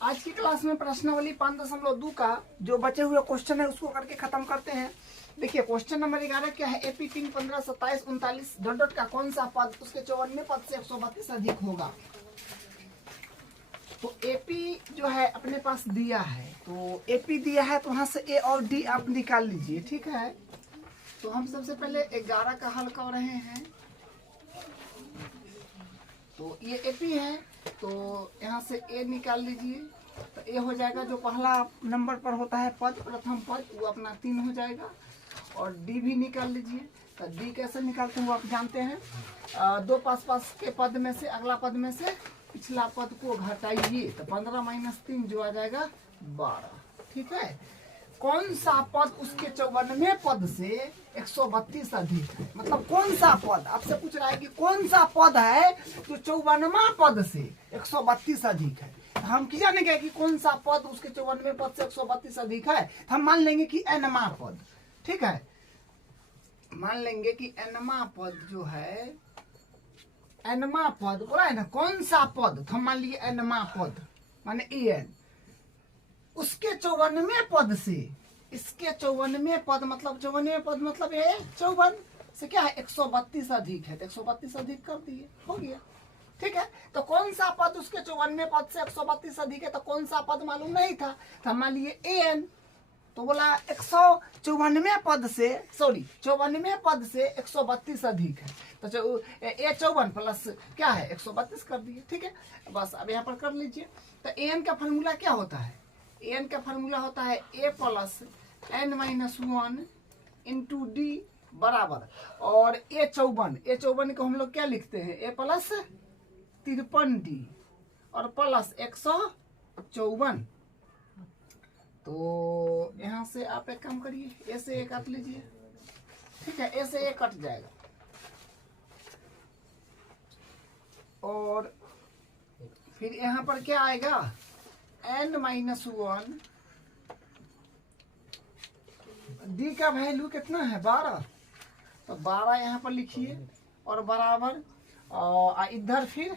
आज की क्लास में प्रश्नावली 5.2 का जो बचे हुए क्वेश्चन है उसको करके खत्म करते हैं। देखिए क्वेश्चन नंबर 11 क्या है, एपी 3, 15, 27, 39 डॉट डॉट का कौन सा पद उसके 54वें पद से 132 अधिक होगा। तो एपी जो है अपने पास दिया है, तो एपी दिया है तो वहां से ए और डी आप निकाल लीजिए, ठीक है। तो हम सबसे पहले 11 का हल कर रहे हैं। तो ये एपी है, तो यहाँ से ए निकाल लीजिए। तो ए हो जाएगा जो पहला नंबर पर होता है पद, प्रथम पद, वो अपना 3 हो जाएगा। और डी भी निकाल लीजिए। तो डी कैसे निकालते हैं वो आप जानते हैं। दो पास के पद में से अगला पद में से पिछला पद को घटाइए, तो 15 - 3 जो आ जाएगा 12, ठीक है। कौन सा पद उसके 54वें पद से 132 अधिक है। मतलब कौन सा पद आपसे पूछ रहा है कि कौन सा पद है जो 54वां पद से 132 अधिक है। हम क्या जानेंगे कि कौन सा पद उसके 54वें पद से 132 अधिक है। हम मान लेंगे कि एनमा पद, ठीक है। मान लेंगे कि एनमा पद जो है, एनमा पद बोला है ना, कौन सा पद, हम मान लिए एनमा पद माने एन, उसके 54वें पद से, इसके 54वें पद मतलब 54वें पद मतलब ये 54 से क्या है 132 अधिक है। तो 132 अधिक कर दिए, हो गया, ठीक है। तो कौन सा पद उसके 54वें पद से 132 अधिक है, तो कौन सा पद मालूम नहीं था, तो मान लिए एन। तो बोला 154वें पद से, सॉरी 54वें पद से 132 अधिक है। तो ए 54 प्लस क्या है 132 कर दिए, ठीक है। बस अब यहाँ पर कर लीजिए। तो एन का फॉर्मूला क्या होता है, एन का फार्मूला होता है A plus n - 1 into D बराबर, और ए 54 को हम लोग क्या लिखते हैं, ए प्लस 53d और प्लस 154। तो यहाँ से आप एक काम करिए, ए से ए काट लीजिए, ठीक है। ए से ए कट जाएगा और फिर यहाँ पर क्या आएगा, n - 1 डी का वैल्यू कितना है 12। तो 12 यहाँ पर लिखिए और बराबर इधर फिर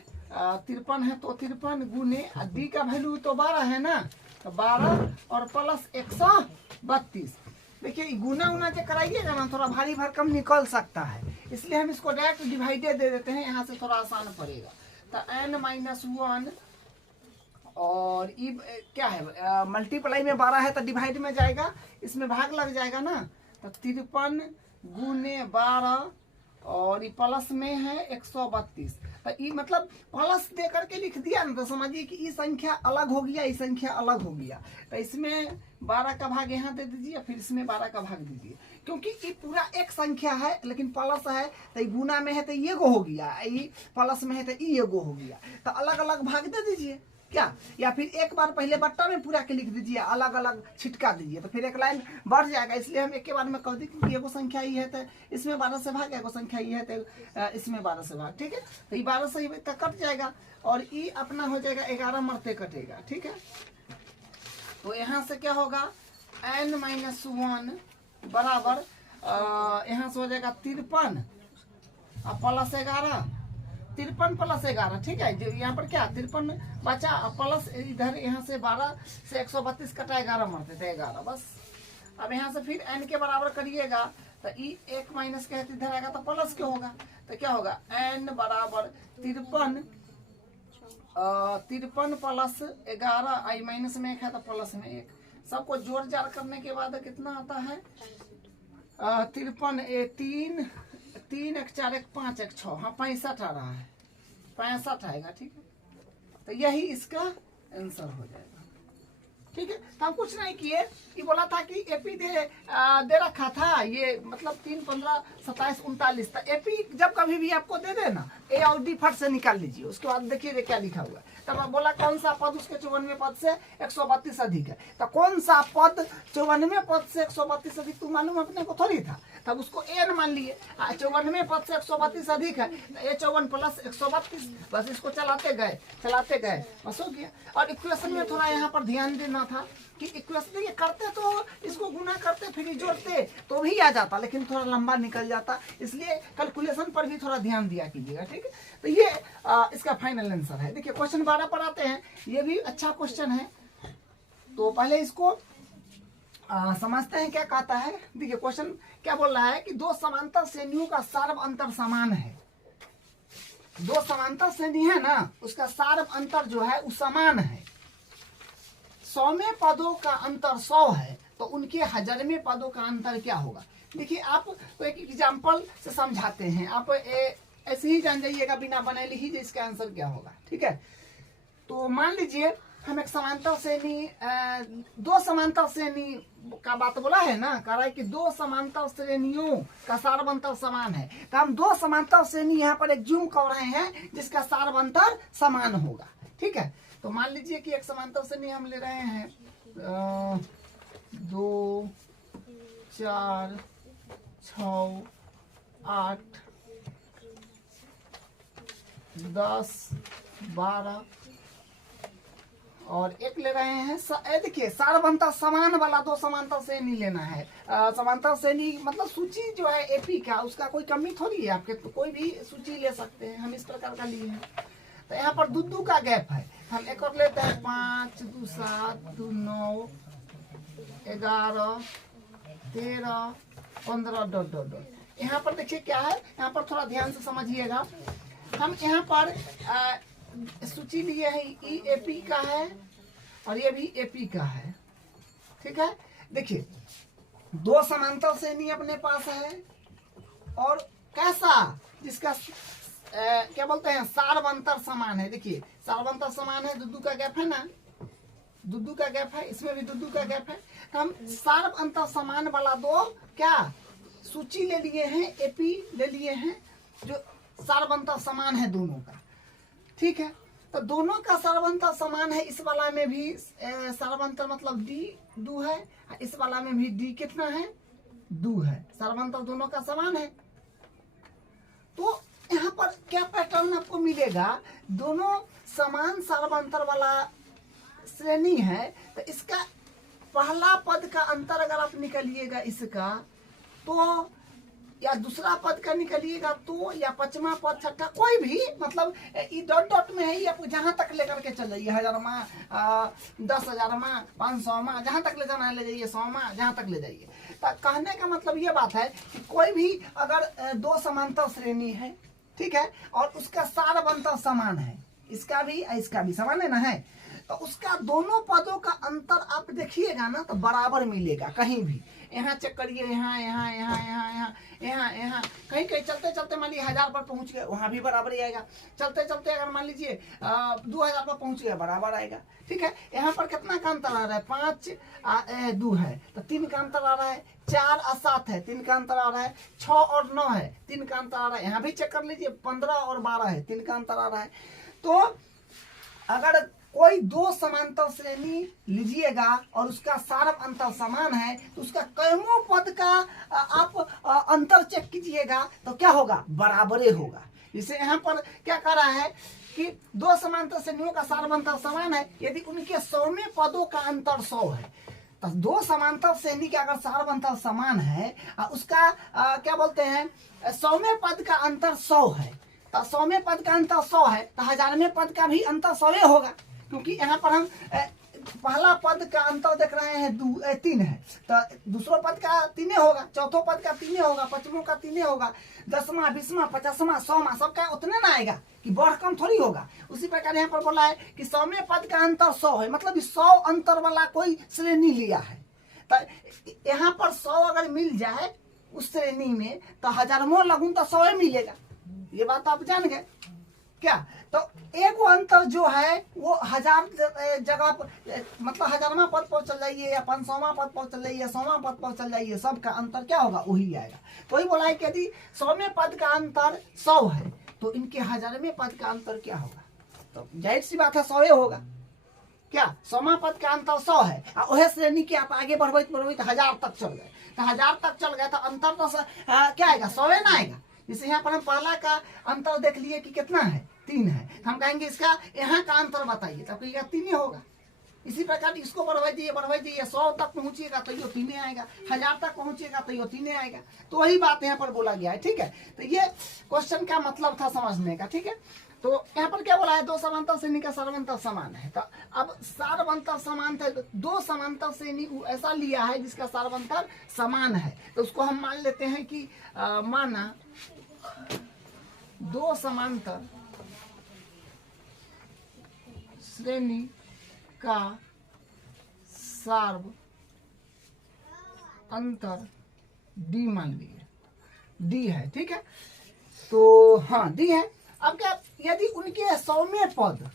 53 है तो 53 गुने डी का वैल्यू तो 12 है ना, तो 12 और प्लस 132। देखिए गुना उना जो कराइएगा ना थोड़ा भारी भरकम निकल सकता है, इसलिए हम इसको डायरेक्ट डिवाइडेड दे देते हैं, यहाँ से थोड़ा आसान पड़ेगा। तो n - 1 और ई क्या है, मल्टीप्लाई में 12 है तो डिवाइड में जाएगा, इसमें भाग लग जाएगा ना। तो 53 गुने 12 और ये प्लस में है 132। तो ये मतलब प्लस दे करके लिख दिया ना, तो समझिए कि ये संख्या अलग हो गया, ये संख्या अलग हो गया। तो इसमें 12 का भाग यहाँ दे दीजिए, फिर इसमें 12 का भाग दीजिए, क्योंकि ये पूरा एक संख्या है लेकिन प्लस है। तो ये गुना में है तो ये गो हो गया, ये प्लस में है तो ये गो हो गया। तो अलग अलग भाग दे दीजिए क्या, या फिर एक बार पहले बट्टा में पूरा के लिख दीजिए, अलग अलग छिटका दीजिए, तो फिर एक लाइन बढ़ जाएगा। इसलिए हम एक के बार में कह दी कि एगो संख्या ये है तो इसमें 12 से भाग, एगो संख्या ये है तो इसमें 12 से भाग, ठीक है। तो ये 12 से तक कट जाएगा और ये अपना हो जाएगा 11 मरते कटेगा, ठीक है। तो यहाँ से क्या होगा, n - 1 बराबर यहाँ से हो जाएगा 53 और प्लस 11, 53 प्लस 11, ठीक है। जो यहाँ पर क्या 53 बचा प्लस इधर यहाँ से 12 से 132 कटा 11 मरते थे 11, बस। अब यहाँ से फिर n के बराबर करिएगा तो ई 1 माइनस के इधर आएगा तो प्लस के होगा। तो क्या होगा n बराबर 53 प्लस 11, आई माइनस में 1 है तो प्लस में 1, सबको जोड़ जाड़ करने के बाद कितना आता है 53 3 1 4 1 5 1 6, हाँ 65 आ रहा है, 65 आएगा, ठीक है। तो यही इसका आंसर हो जाएगा, ठीक है। तो हम कुछ नहीं किए, ये बोला था कि एपी दे रखा था, ये मतलब 3, 15, 27, 39। तो एपी जब कभी भी आपको दे दे ना, ए और डी फट से निकाल लीजिए, उसके बाद देखिए क्या लिखा हुआ है। तब बोला कौन सा पद उसके 54वें पद से 132 अधिक है। तो कौन सा पद 54वें पद से 132 अधिक, तू मालूम अपने को थोड़ी था। तब उसको n मान लिए। 54वें पद से 132 अधिक है तो a54 प्लस 132, बस इसको चलाते गए बस हो गया। और इक्वेशन में थोड़ा यहाँ पर ध्यान देना था कि इक्वेशन ये करते तो इसको गुना करते फिर जोड़ते तो भी आ जाता, लेकिन थोड़ा लंबा निकल जाता, इसलिए कैलकुलेशन पर भी थोड़ा ध्यान दिया कीजिएगा, ठीक है। तो ये इसका फाइनल आंसर है। देखिए क्वेश्चन 12 पर आते हैं, ये भी अच्छा क्वेश्चन है। तो पहले इसको समझते हैं क्या कहता है। देखिए क्वेश्चन क्या बोल रहा है कि दो समांतर श्रेणियों का सार्व अंतर समान है। दो समांतर श्रेणी है ना, उसका सार्व अंतर जो है वो समान है। 100वें पदों का अंतर 100 है तो उनके 1000वें पदों का अंतर क्या होगा। देखिए आप तो एक एग्जाम्पल से समझाते हैं, आप ऐसे ही जान जाइएगा बिना बनाए लीजिए इसका आंसर क्या होगा, ठीक है। तो मान लीजिए हम एक समांतर श्रेणी, दो समांतर श्रेणी का बात बोला है ना, कह रहा है कि दो समांतर श्रेणियों का सार्व अंतर समान है। तो हम दो समांतर श्रेणी यहाँ पर एक जूम कर रहे हैं जिसका सार्व अंतर समान होगा, ठीक है। तो मान लीजिए कि एक समांतर श्रेणी हम ले रहे हैं 2 4 6 8 10 12 और एक ले रहे हैं। देखिए सार्व अंतर समान वाला दो समांतर श्रेणी लेना है। समांतर श्रेणी मतलब सूची जो है एपी का, उसका कोई कमी थोड़ी है आपके, तो कोई भी सूची ले सकते हैं, हम इस प्रकार का लिए हैं। तो यहाँ पर दो का गैप है, हम एक और लेते हैं 5 2 7 2 9 11 13 15 डॉट डॉट डॉट। यहाँ पर देखिए क्या है, यहाँ पर थोड़ा ध्यान से समझिएगा। हम यहाँ पर सूची लिए है, ई एपी का है और ये भी एपी का है, ठीक है। देखिए दो समांतर श्रेणी अपने पास है और कैसा, जिसका क्या बोलते हैं सार्व अंतर समान है। देखिए सार्व अंतर समान है, दो का गैप है ना, दो का गैप है, इसमें भी दो का गैप है। तो हम सार्व अंतर समान वाला दो क्या सूची ले लिए हैं, एपी ले लिए हैं जो सार्व अंतर समान है दोनों का, ठीक है। तो दोनों का सार्व अंतर समान है, इस वाला में भी सार्व अंतर मतलब डी 2 है, इस वाला में भी डी कितना है 2 है, सार्व अंतर दोनों का समान है। तो यहाँ पर क्या पैटर्न आपको मिलेगा, दोनों समान सार्व अंतर वाला श्रेणी है तो इसका पहला पद का अंतर अगर आप निकालिएगा इसका, तो या दूसरा पद का निकलिएगा तो, या 5वां पद 6ठा कोई भी मतलब ये डॉट डॉट में है, ये आप जहां तक लेकर के चल जाइए, 1000वां 10,000वां 500वां जहां तक ले जाना है ले जाइए, 100वां जहां तक ले जाइए। तो कहने का मतलब ये बात है कि कोई भी अगर दो समांतर श्रेणी है, ठीक है, और उसका सार्व अंतर समान है, इसका भी समान है ना है, तो उसका दोनों पदों का अंतर आप देखिएगा ना तो बराबर मिलेगा। कहीं भी यहाँ चेक करिए, यहाँ कहीं चलते चलते मान लीजिए 1000 पर पहुंच गए, वहां भी बराबर ही आएगा। चलते चलते अगर मान लीजिए 2000 पर पहुंच गए, बराबर आएगा, ठीक है। यहाँ पर कितना का अंतर आ रहा है, 5 2 है तो 3 का अंतर आ रहा है, 4 और 7 है 3 का अंतर आ रहा है, 6 और 9 है 3 का अंतर आ रहा है। यहाँ भी चेक कर लीजिए 15 और 12 है 3 का अंतर आ रहा है। तो अगर कोई दो समांतर श्रेणी लीजिएगा और उसका सार्व अंतर समान है तो उसका कईयों पद का आप अंतर चेक कीजिएगा तो क्या होगा, बराबरे होगा। जैसे यहाँ पर क्या कर रहा है कि दो समांतर श्रेणियों का सार्व अंतर समान है, यदि उनके 100वें पदों का अंतर 100 है, तो दो समांतर श्रेणी का अगर सार्व अंतर समान है, उसका क्या बोलते हैं 100वें पद का अंतर 100 है, तो 100वें पद का अंतर 100 है तो 1000वें पद का भी अंतर 100 होगा, क्योंकि यहाँ पर हम पहला पद का अंतर देख रहे हैं 3 है, तो दूसरा पद का 3 होगा, चौथों पद का 3 होगा, 5वां का 3 होगा, 10वां 20वां 50वां 100वां सबका उतने ना आएगा कि बढ़ कम थोड़ी होगा। उसी प्रकार यहाँ पर बोला है कि 100वें पद का अंतर 100 है, मतलब 100 अंतर वाला कोई श्रेणी लिया है। तो यहाँ पर 100 अगर मिल जाए उस श्रेणी में तो 1000वां लगून तो 100 मिलेगा। ये बात आप जान गए क्या। तो एक अंतर जो है वो 1000 जगह मतलब 1000वां पद पर चल जाइए या 500वां पद पर चल जाइए, 100वां पद पर चल जाइए, सबका अंतर क्या होगा, वही आएगा। तो वही बोला है कि यदि 100वें पद का अंतर 100 है तो इनके 1000वें पद का अंतर क्या होगा, तो जाहिर सी बात है 100 होगा। क्या 100वां पद का अंतर 100 है और वह श्रेणी के आप आगे बढ़बैत 1000 तक चल गए तो 1000 तक चल गया तो अंतर तो क्या आएगा, 100 ना आएगा। जैसे यहाँ पर हम पहला का अंतर देख लिए कि कितना है, 3 है, हम कहेंगे इसका यहाँ का अंतर बताइए, तब कहिएगा 3 ही होगा। इसी प्रकार इसको बढ़वाई दिए 100 तक पहुंचिएगा तो ये 3 आएगा, 1000 तक पहुंचिएगा तो ये 3 आएगा। तो वही बात यहाँ पर बोला गया है, ठीक है। तो ये क्वेश्चन का मतलब था समझने का, ठीक है। तो यहाँ पर क्या बोला है, 2 समांतर श्रेणी का सार्वंतर समान है। तो अब सार्वंतर समान था, 2 समांतर श्रेणी ऐसा लिया है जिसका सार्वंतर समान है, तो उसको हम मान लेते हैं कि माना 2 समांतर श्रेणी का सार्व अंतर डी मान लिए, डी है, ठीक है। तो हाँ डी है। अब क्या, यदि उनके 100वें पद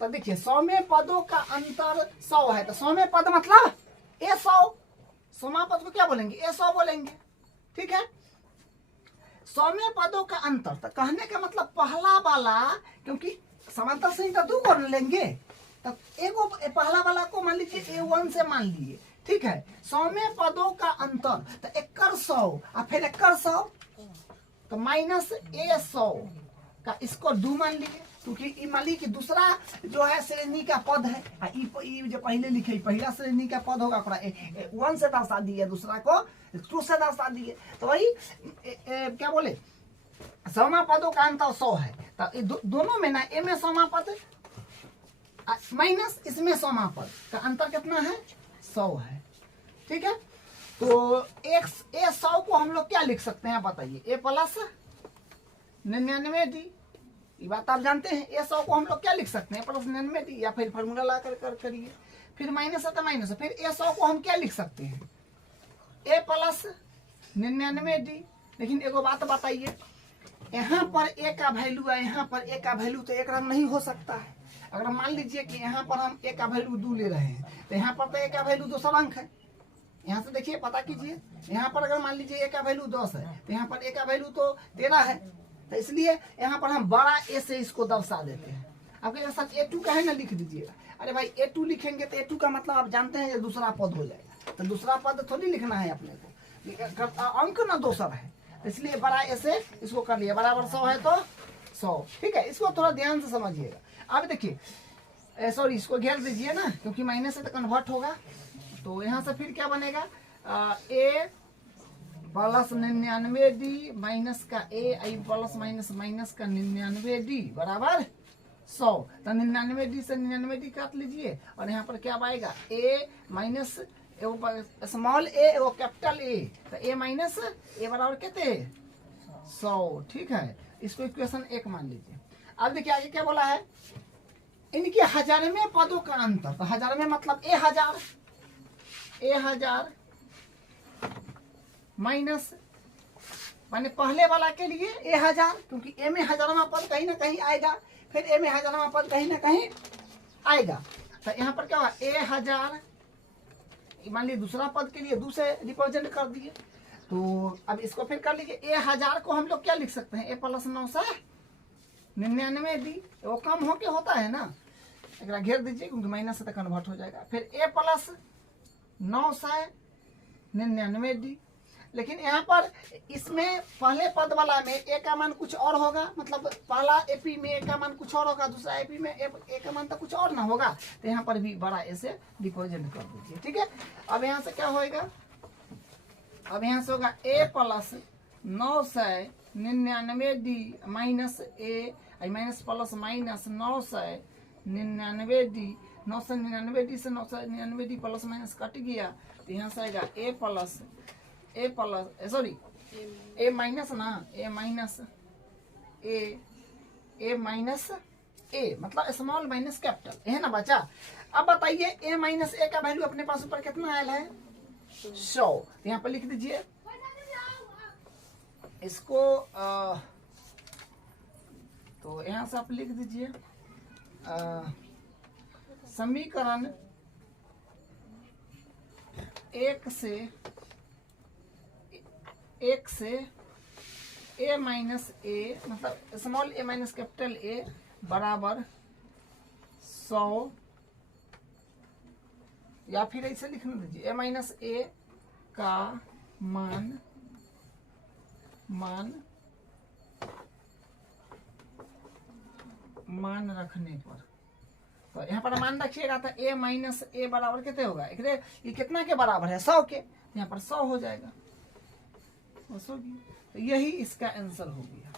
तो देखिए 100वें पदों का अंतर 100 है, तो 100वें पद मतलब ए 100 पद को क्या बोलेंगे, ए 100 बोलेंगे, ठीक है। 100वें पदों का अंतर, तो कहने का मतलब पहला वाला, क्योंकि समांतर श्रेणी का 2 को लेंगे, तब एगो पहला वाला को मान लीजिए A1 से मान लिए, ठीक है। 100वें पदों का अंतर, तो एकर 100 और फिर एकर 100, तो माइनस A100 का इसको 2 मान लिए, क्योंकि मान ली कि दूसरा जो है श्रेणी का पद है, जो पहले लिखे पहला श्रेणी का पद होगा, 1 से दर्शा दिए, दूसरा को 2 से दर्शा दिए। तो वही क्या बोले, 100वां पदों का अंतर 100 है, तो दोनों में ना ए में 100वां पद माइनस इसमें 100वां पद का अंतर कितना है, 100 है, ठीक है। तो ए 100 को हम लोग क्या लिख सकते हैं बताइए, ए प्लस 99D, ये बात आप जानते हैं। ए 100 को हम लोग क्या लिख सकते हैं, प्लस 99D, या फिर फॉर्मूला ला कर करिए, फिर माइनस है तो माइनस है, फिर ए 100 को हम क्या लिख सकते हैं, ए प्लस 99D। लेकिन एगो बात बताइए, यहाँ पर ए का वैल्यू है, यहाँ पर ए का वैल्यू तो एक रंग नहीं हो सकता है। अगर मान लीजिए कि यहाँ पर हम ए का वैल्यू 2 ले रहे हैं, तो यहाँ पर तो ए का वैल्यू 200 अंक है, यहाँ से देखिए पता कीजिए। यहाँ पर अगर मान लीजिए ए का वैल्यू 10 है, तो यहाँ पर ए का वैल्यू तो 13 है, तो इसलिए यहाँ पर हम बड़ा ए से इसको दर्शा देते हैं। आपके साथ A2 का है ना, लिख दीजिएगा। अरे भाई A2 लिखेंगे तो A2 का मतलब आप जानते हैं ये दूसरा पद हो जाएगा, तो दूसरा पद थोड़ी लिखना है अपने को, अंक ना दोसर है, इसलिए बड़ा ए से इसको कर लिया, बराबर 100 है तो 100, ठीक है। इसको थोड़ा ध्यान से समझिएगा। अब देखिए सॉरी, इसको घेर दीजिए ना, क्योंकि माइनस से तो कन्वर्ट होगा। तो यहाँ से फिर क्या बनेगा, ए प्लस 99D माइनस का ए, आई प्लस माइनस माइनस का 99D बराबर 100। तो 99D से 99D काट लीजिए, और यहाँ पर क्या आएगा, ए माइनस स्मॉल ए वो कैपिटल ए, तो ए माइनस ए बराबर कितने 100, ठीक है। इसको इक्वेशन 1 मान लीजिए। अब देखिए आगे क्या बोला है, इनके 1000वें पदों का अंतर, तो 1000वें मतलब ए 1000 माइनस, माने पहले वाला के लिए ए 1000, क्योंकि ए में 1000वां पद कहीं ना कहीं आएगा, फिर ए में 1000वां पद कहीं ना कहीं आएगा। तो यहाँ पर क्या हुआ, ए 1000 मान लीजिए दूसरा पद के लिए 2 से रिप्रेजेंट कर दिए। तो अब इसको फिर कर लीजिए, ए 1000 को हम लोग क्या लिख सकते हैं, ए प्लस 999D, वो कम होके होता है ना, एक घेर दीजिए क्योंकि माइनस से तो कन्वर्ट हो जाएगा। फिर ए प्लस 999D। लेकिन यहाँ पर इसमें पहले पद वाला में ए का मान कुछ और होगा, मतलब पहला एपी में ए का मान कुछ और होगा, दूसरा एपी में ए का मान तो कुछ और ना होगा, तो यहाँ पर भी बड़ा ए से रिप्रेजेंट कर दीजिए, ठीक है। अब यहाँ से क्या होएगा, अब यहाँ से होगा A plus 999D minus A, minus plus minus 999D, 999D से 999D प्लस माइनस कट गया, तो यहाँ से आएगा ए प्लस सॉरी ए माइनस ना, ए माइनस ए माइनस ए मतलब स्मॉल माइनस कैपिटल है ना बच्चा। अब बताइए ए माइनस ए का वैल्यू अपने पास ऊपर कितना आया है, 100। तो यहाँ पर लिख दीजिए इसको, तो यहाँ से आप लिख दीजिए समीकरण 1 से ए माइनस ए मतलब small A minus capital A बराबर 100, या फिर ऐसे लिखने दीजिए ए माइनस ए का मान रखने पर, तो यहाँ पर मान रखिएगा तो a माइनस ए बराबर कितने होगा, ये कितना के बराबर है 100 के, यहाँ पर 100 हो जाएगा, तो यही इसका आंसर हो गया।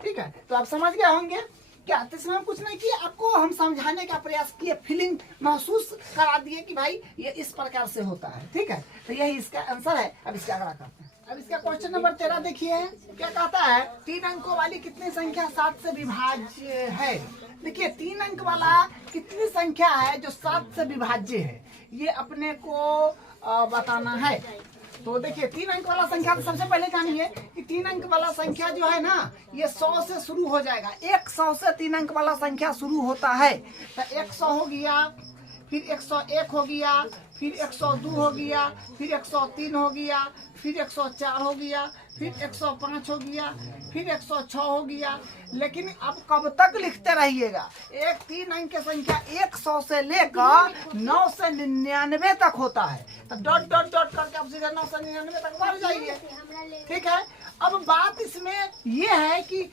ठीक है, तो आप समझ गए होंगे क्या, तो इसमें हम कुछ नहीं किए, आपको हम समझाने का प्रयास किए, फीलिंग महसूस करा दिए कि भाई ये इस प्रकार से होता है। ठीक है, तो यही इसका आंसर है। अब इसका अगला करते हैं। अब इसका क्वेश्चन नंबर 13 देखिए, क्या कहता है, 3 अंकों वाली कितनी संख्या 7 से विभाज्य है। देखिए 3 अंक वाला कितनी संख्या है जो 7 से विभाज्य है, ये अपने को बताना है। तो देखिए 3 अंक वाला संख्या, तो सबसे पहले जानिए कि 3 अंक वाला संख्या जो है ना, ये 100 से शुरू हो जाएगा। 100 से 3 अंक वाला संख्या शुरू होता है। तो 100 हो गया, फिर 101 हो गया, फिर 102 हो गया, फिर 103 हो गया, फिर 104 हो गया, फिर 105 हो गया, फिर 106 हो गया। लेकिन अब कब तक लिखते रहिएगा, एक 3 अंक की संख्या 100 से लेकर 9 से 99 तक होता है। तो डॉट डॉट डॉट करके आप सीधे 9 से 99 तक बढ़ जाइए। ठीक है, अब बात इसमें ये है कि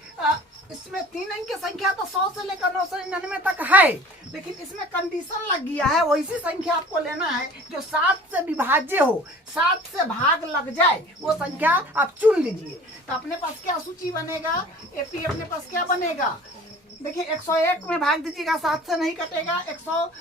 इसमें 3 अंक की संख्या तो 100 से लेकर 9 से 99 तक है, लेकिन इसमें कंडीशन लग गया है, वैसी संख्या आपको लेना है जो 7 से विभाज्य हो, 7 से भाग लग जाए, वो संख्या आप चुन लीजिए। तो अपने पास क्या सूची बनेगा, एपी अपने पास क्या बनेगा, देखिए 101 में भाग दीजिएगा, 7 से नहीं कटेगा, 100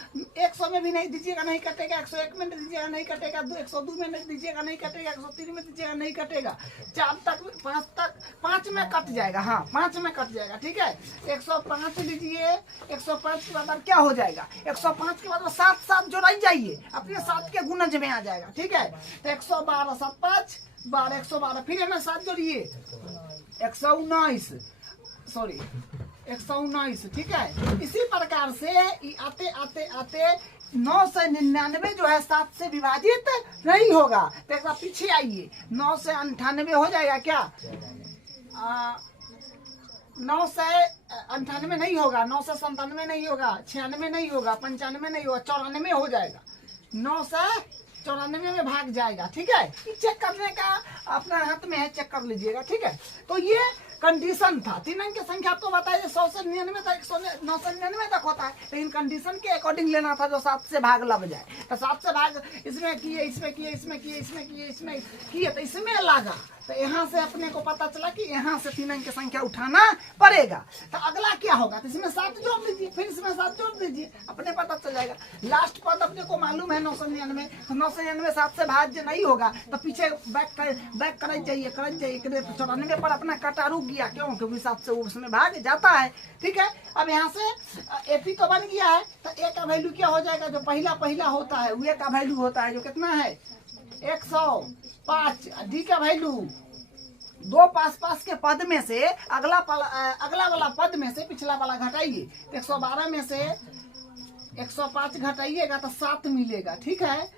में भी नहीं दीजिएगा, नहीं कटेगा, 101 में दीजिएगा, नहीं कटेगा, 102 में नहीं दीजिएगा, नहीं कटेगा, 103 में दीजिएगा, नहीं कटेगा, 4 तक 5 तक 5 में कट जाएगा, हाँ 5 में कट जाएगा। ठीक है, 105 लीजिए, 105 के बाद क्या हो जाएगा, 105 के बाद 7 7 जोड़ाई जाइए, अपने 7 के गुणज में आ जाएगा। ठीक है, तो 112 7 5 12, 112, फिर हमें 7 जोड़िए, 119, सॉरी 119। ठीक है, इसी प्रकार से आते आते आते 9 से 99 जो है 7 से विभाजित नहीं होगा। तो एक बार पीछे आइए, 9 से 98 हो जाएगा क्या, 9 से 98 नहीं होगा, 9 से 97 नहीं होगा, 96 नहीं होगा, 95 नहीं होगा, 94 हो जाएगा, 9 से 94 में भाग जाएगा। ठीक है, चेक करने का अपना हाथ में है, चेक कर लीजिएगा। ठीक है, तो ये कंडीशन था। 3 अंक की संख्या आपको बताइए 100 से 99 तक, 9 से 99 तक होता है, लेकिन कंडीशन के अकॉर्डिंग लेना था जो 7 से भाग लग जाए। तो 7 से भाग इसमें किए, इसमें किए, इसमें किए, इसमें किए, इसमें किए, तो इसमें लगा। तो यहाँ से अपने को पता चला कि यहाँ से 3 अंक की संख्या उठाना पड़ेगा। तो अगला क्या होगा, तो इसमें 7 जोड़ दीजिए, फिर इसमें 7 जोड़ दीजिए, अपने पता चल जाएगा। लास्ट पद अपने को मालूम है 999, तो 999 7 से भाज्य नहीं होगा, तो पीछे बैक करना चाहिए, 94 पर अपना काटा रुक गया, क्यों, क्योंकि 7 से उसमें भाग जाता है। ठीक है, अब यहाँ से एपी तो बन गया है, तो ए का वैल्यू क्या हो जाएगा, जो पहला होता है वो का वैल्यू होता है, जो कितना है 105। डी का वैल्यू 2 पास के पद में से अगला वाला पद में से पिछला वाला घटाइए, 112 में से 105 घटाइएगा तो 7 मिलेगा। ठीक है,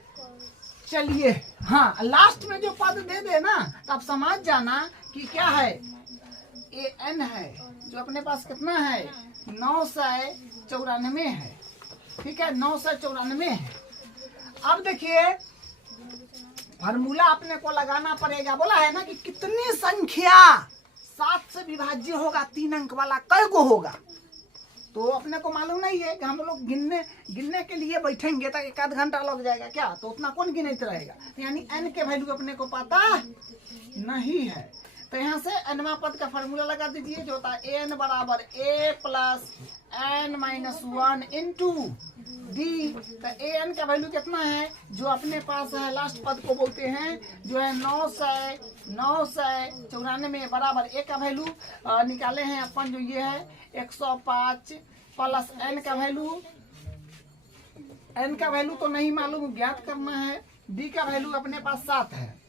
चलिए, हाँ लास्ट में जो पद दे दे ना, तो आप समझ जाना कि क्या है, ए एन है, जो अपने पास कितना है 994 है। ठीक है, 994 है। अब देखिए फार्मूला अपने को लगाना पड़ेगा, बोला है ना कि कितनी संख्या 7 से विभाज्य होगा, 3 अंक वाला कई को होगा, तो अपने को मालूम नहीं है कि हम लोग गिनने के लिए बैठेंगे तो 1 घंटा लग जाएगा क्या, तो उतना कौन गिनते रहेगा, यानी एन के वैल्यू अपने को पता नहीं है। तो यहाँ से एनवा पद का फार्मूला लगा दीजिए, जो होता है एन बराबर A plus N minus 1 into D. तो ए एन का वैल्यू कितना है, जो अपने पास है लास्ट पद को बोलते हैं, जो है 994 बराबर ए का वैल्यू निकाले हैं अपन, जो ये है 105 प्लस एन का वैल्यू तो नहीं मालूम, ज्ञात करना है। डी का वैल्यू अपने पास 7 है,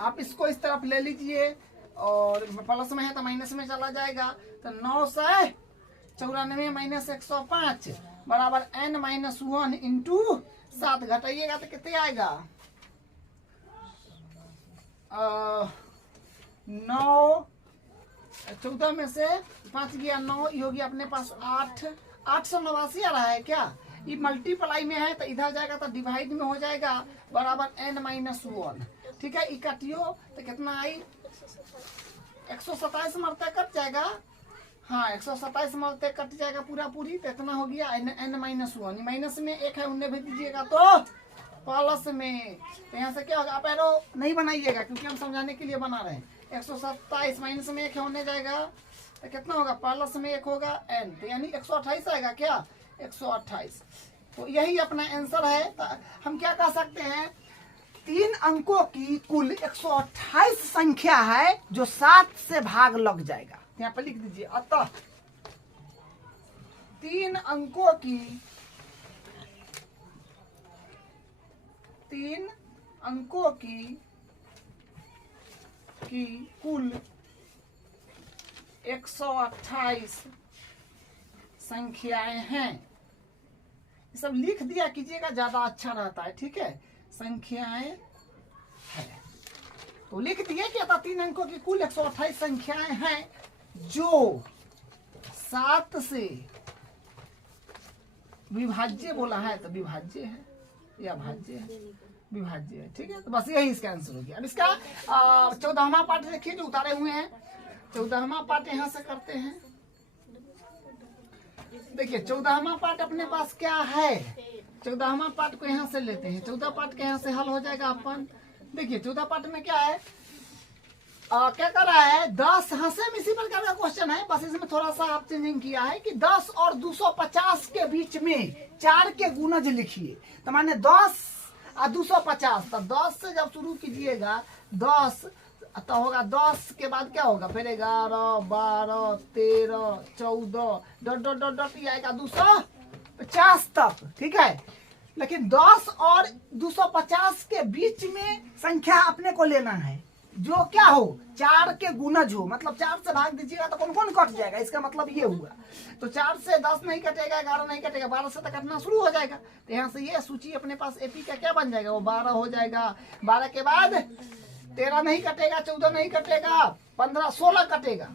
आप इसको इस तरफ ले लीजिए, और प्लस में है तो माइनस में चला जाएगा। तो 994 माइनस 105 बराबर n माइनस 1 इंटू 7, घटाइएगा तो कितने आएगा, 9 14 में से 5 गया 9, ये होगी अपने पास 8, 889 आ रहा है क्या, ये मल्टीप्लाई में है तो इधर जाएगा तो डिवाइड में हो जाएगा बराबर n-1। ठीक है, ये काटियो तो कितना आई 127 मरते कट जाएगा। हाँ 127 मरते कट जाएगा पूरा पूरी, तो इतना हो गया n-1। माइनस में एक है उन्हें भेज दीजिएगा तो प्लस में, तो यहाँ से क्या होगा, आप एरो नहीं बनाइएगा क्योंकि हम समझाने के लिए बना रहे हैं। 127 माइनस में एक होने जाएगा तो कितना होगा, प्लस में एक होगा n, तो यानी 128 आएगा क्या, 128। तो यही अपना आंसर है। तो हम क्या कह सकते हैं, 3 अंकों की कुल 128 संख्या है जो 7 से भाग लग जाएगा। यहाँ पर लिख दीजिए, अतः 3 अंकों की कुल 128 संख्याएं हैं। ये सब लिख दिया कीजिएगा, ज्यादा अच्छा रहता है। ठीक है, संख्याएं है तो लिख दिए कि 3 अंकों की कुल 128 संख्याएं हैं जो 7 से विभाज्य बोला है, तो विभाज्य है या भाज्य है, विभाज्य है। ठीक है, तो बस यही इसका आंसर हो गया। अब इसका 14वां पार्ट देखिए जो उतारे हुए हैं। 14वां पार्ट यहाँ से करते हैं। देखिए 14वां पार्ट अपने पास क्या है, 14वां पार्ट को यहाँ से लेते हैं। 14 पार्ट के यहाँ से हल हो जाएगा अपन। देखिए 14 पार्ट में क्या है, क्या कर रहा है, 10 सेम इसी प्रकार का क्वेश्चन है, बस इसमें थोड़ा सा आप चेंजिंग किया है कि 10 और 250 के बीच में 4 के गुणज लिखिए। तो माने 10 और 250, तो 10 से जब शुरू कीजिएगा 10 तो होगा, 10 के बाद क्या होगा, फिर 11, 12, 13, 14 डॉट डॉट डॉट डॉट ये आएगा 250 तक। ठीक है, लेकिन 10 और 250 के बीच में संख्या अपने को लेना है जो क्या हो, 4 के गुणज हो। मतलब 4 से भाग दीजिएगा तो कौन कौन कट जाएगा, इसका मतलब ये हुआ। तो 4 से 10 नहीं कटेगा, 11 नहीं कटेगा, 12 से तो कटना शुरू हो जाएगा। तो यहाँ से ये सूची अपने पास एपी का क्या बन जाएगा, वो 12 हो जाएगा। 12 के बाद 13 नहीं कटेगा, 14 नहीं कटेगा, 15, 16 कटेगा।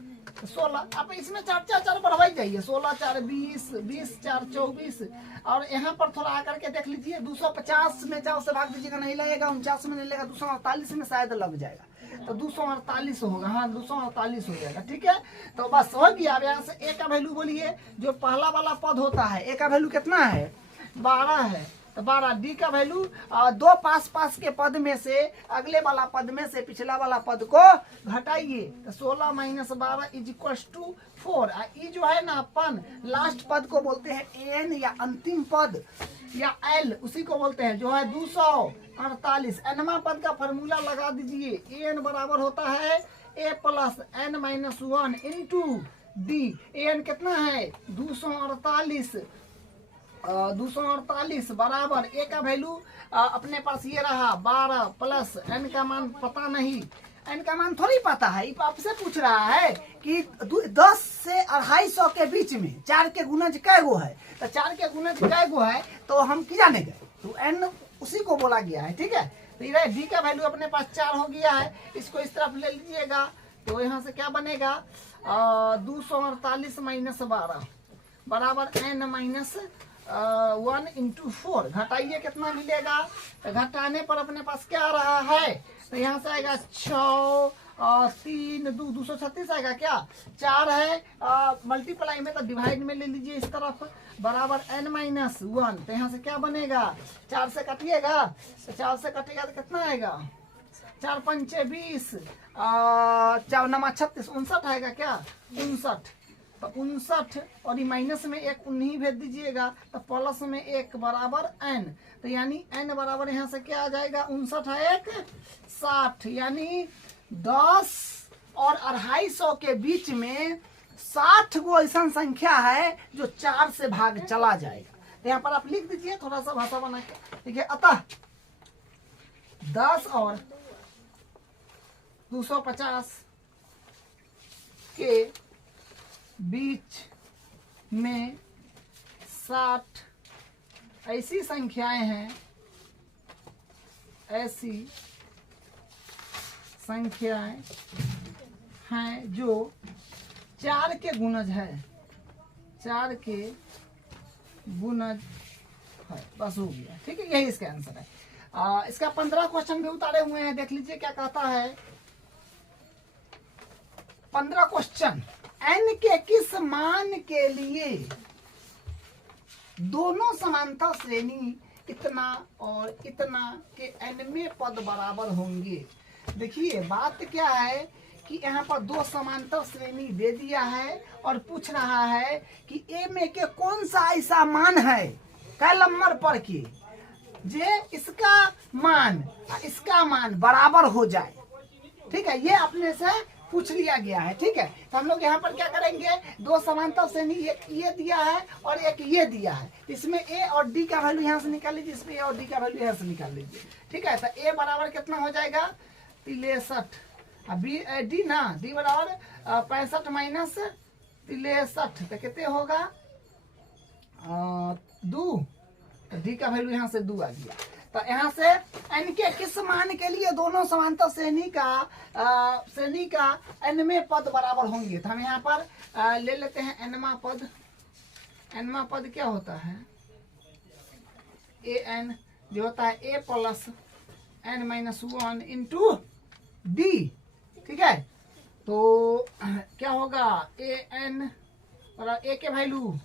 16 आप इसमें 4 बढ़वाई जाइए, 16 4 20, 20 4 24। और यहाँ पर थोड़ा आकर के देख लीजिए, 250 में 4 से भाग दीजिएगा, नहीं लगेगा। 49 में नहीं लगेगा, 248 में शायद लग जाएगा, तो 248 होगा। हाँ 248 हो जाएगा। ठीक है, तो बस हो गया। अब यहाँ से ए का वैल्यू बोलिए, जो पहला वाला पद होता है, ए का वैल्यू कितना है, 12 है। तो 12। डी का वैल्यू 2 पास के पद में से, अगले वाला पद में से पिछला वाला पद को घटाइए, तो 16 माइनस 12 इज इक्वल टू 4। ई जो है ना अपन लास्ट पद को बोलते हैं एन, या अंतिम पद या एल, उसी को बोलते हैं, जो है 248। एनवा पद का फॉर्मूला लगा दीजिए, एन बराबर होता है A plus N minus 1 into D. N कितना है 248, 248 बराबर ए का वैल्यू अपने पास ये रहा 12 प्लस एन का मान पता नहीं, एन का मान थोड़ी पता है, आपसे पूछ रहा है कि 10 से 250 के बीच में 4 के गुणज कै गो है। तो 4 के गुणज कै गो है तो हम क्या जाने गए, तो एन उसी को बोला गया है। ठीक है, तो ये डी का वैल्यू अपने पास 4 हो गया है, इसको इस तरफ ले लीजिएगा। तो यहाँ से क्या बनेगा, 248 माइनस 12 बराबर एन माइनस 1 इंटू 4। घटाइए कितना मिलेगा, तो घटाने पर अपने पास क्या आ रहा है, तो यहाँ से आएगा 6 3 2 236 आएगा क्या, 4 है मल्टीप्लाई में तो डिवाइड में ले लीजिए इस तरफ, बराबर n माइनस 1। तो यहाँ से क्या बनेगा, 4 से कटिएगा, तो 4 से कटेगा तो कितना आएगा, 4 पंचे 20, 4 नमा 36, 59 आएगा क्या, 59। तो 59 और ये माइनस में एक 19 भेज दीजिएगा, तो प्लस में 1 बराबर n। तो यानी n बराबर यहाँ से क्या आ जाएगा, 59 है 1 60। यानी 10 और 250 के बीच में 60 गो ऐसा संख्या है जो 4 से भाग चला जाएगा। तो यहाँ पर आप लिख दीजिए थोड़ा सा भाषा बना के, देखिए अतः 10 और 250 के बीच में 60 ऐसी संख्याएं हैं, ऐसी संख्याएं हैं जो 4 के गुणज है, 4 के गुणज है, बस हो गया। ठीक है, यही इसका आंसर है। इसका 15 क्वेश्चन भी उतारे हुए हैं, देख लीजिए क्या कहता है। 15 क्वेश्चन, n के किस मान के लिए दोनों समांतर श्रेणी इतना और इतना के n पद बराबर होंगे। देखिए बात क्या है कि यहाँ पर दो समांतर श्रेणी दे दिया है और पूछ रहा है कि ए में के कौन सा ऐसा मान है कै नंबर पर कि जे इसका मान इसका मान बराबर हो जाए। ठीक है, ये अपने से पूछ लिया गया है। ठीक है, तो हम लोग यहाँ पर क्या करेंगे, दो समांतर श्रेणी, एक ये दिया है और एक ये दिया है, इसमें ए और डी का वैल्यू यहाँ से निकाल लीजिए, इसमें ए और डी का वैल्यू यहाँ से निकाल लीजिए। ठीक है, तो ए बराबर कितना हो जाएगा 63, बी डी ना, डी बराबर 65 माइनस 63, तो कितने होगा 2, तो डी का वैल्यू यहाँ से 2 आ गया। तो यहाँ से n के किस मान के लिए दोनों समांतर श्रेणी का nवें पद बराबर होंगे। तो हम यहाँ पर ले लेते हैं nवां पद। nवां पद क्या होता है, an जो होता है a plus n minus 1 into D. ठीक है, तो क्या होगा an और a के वैल्यू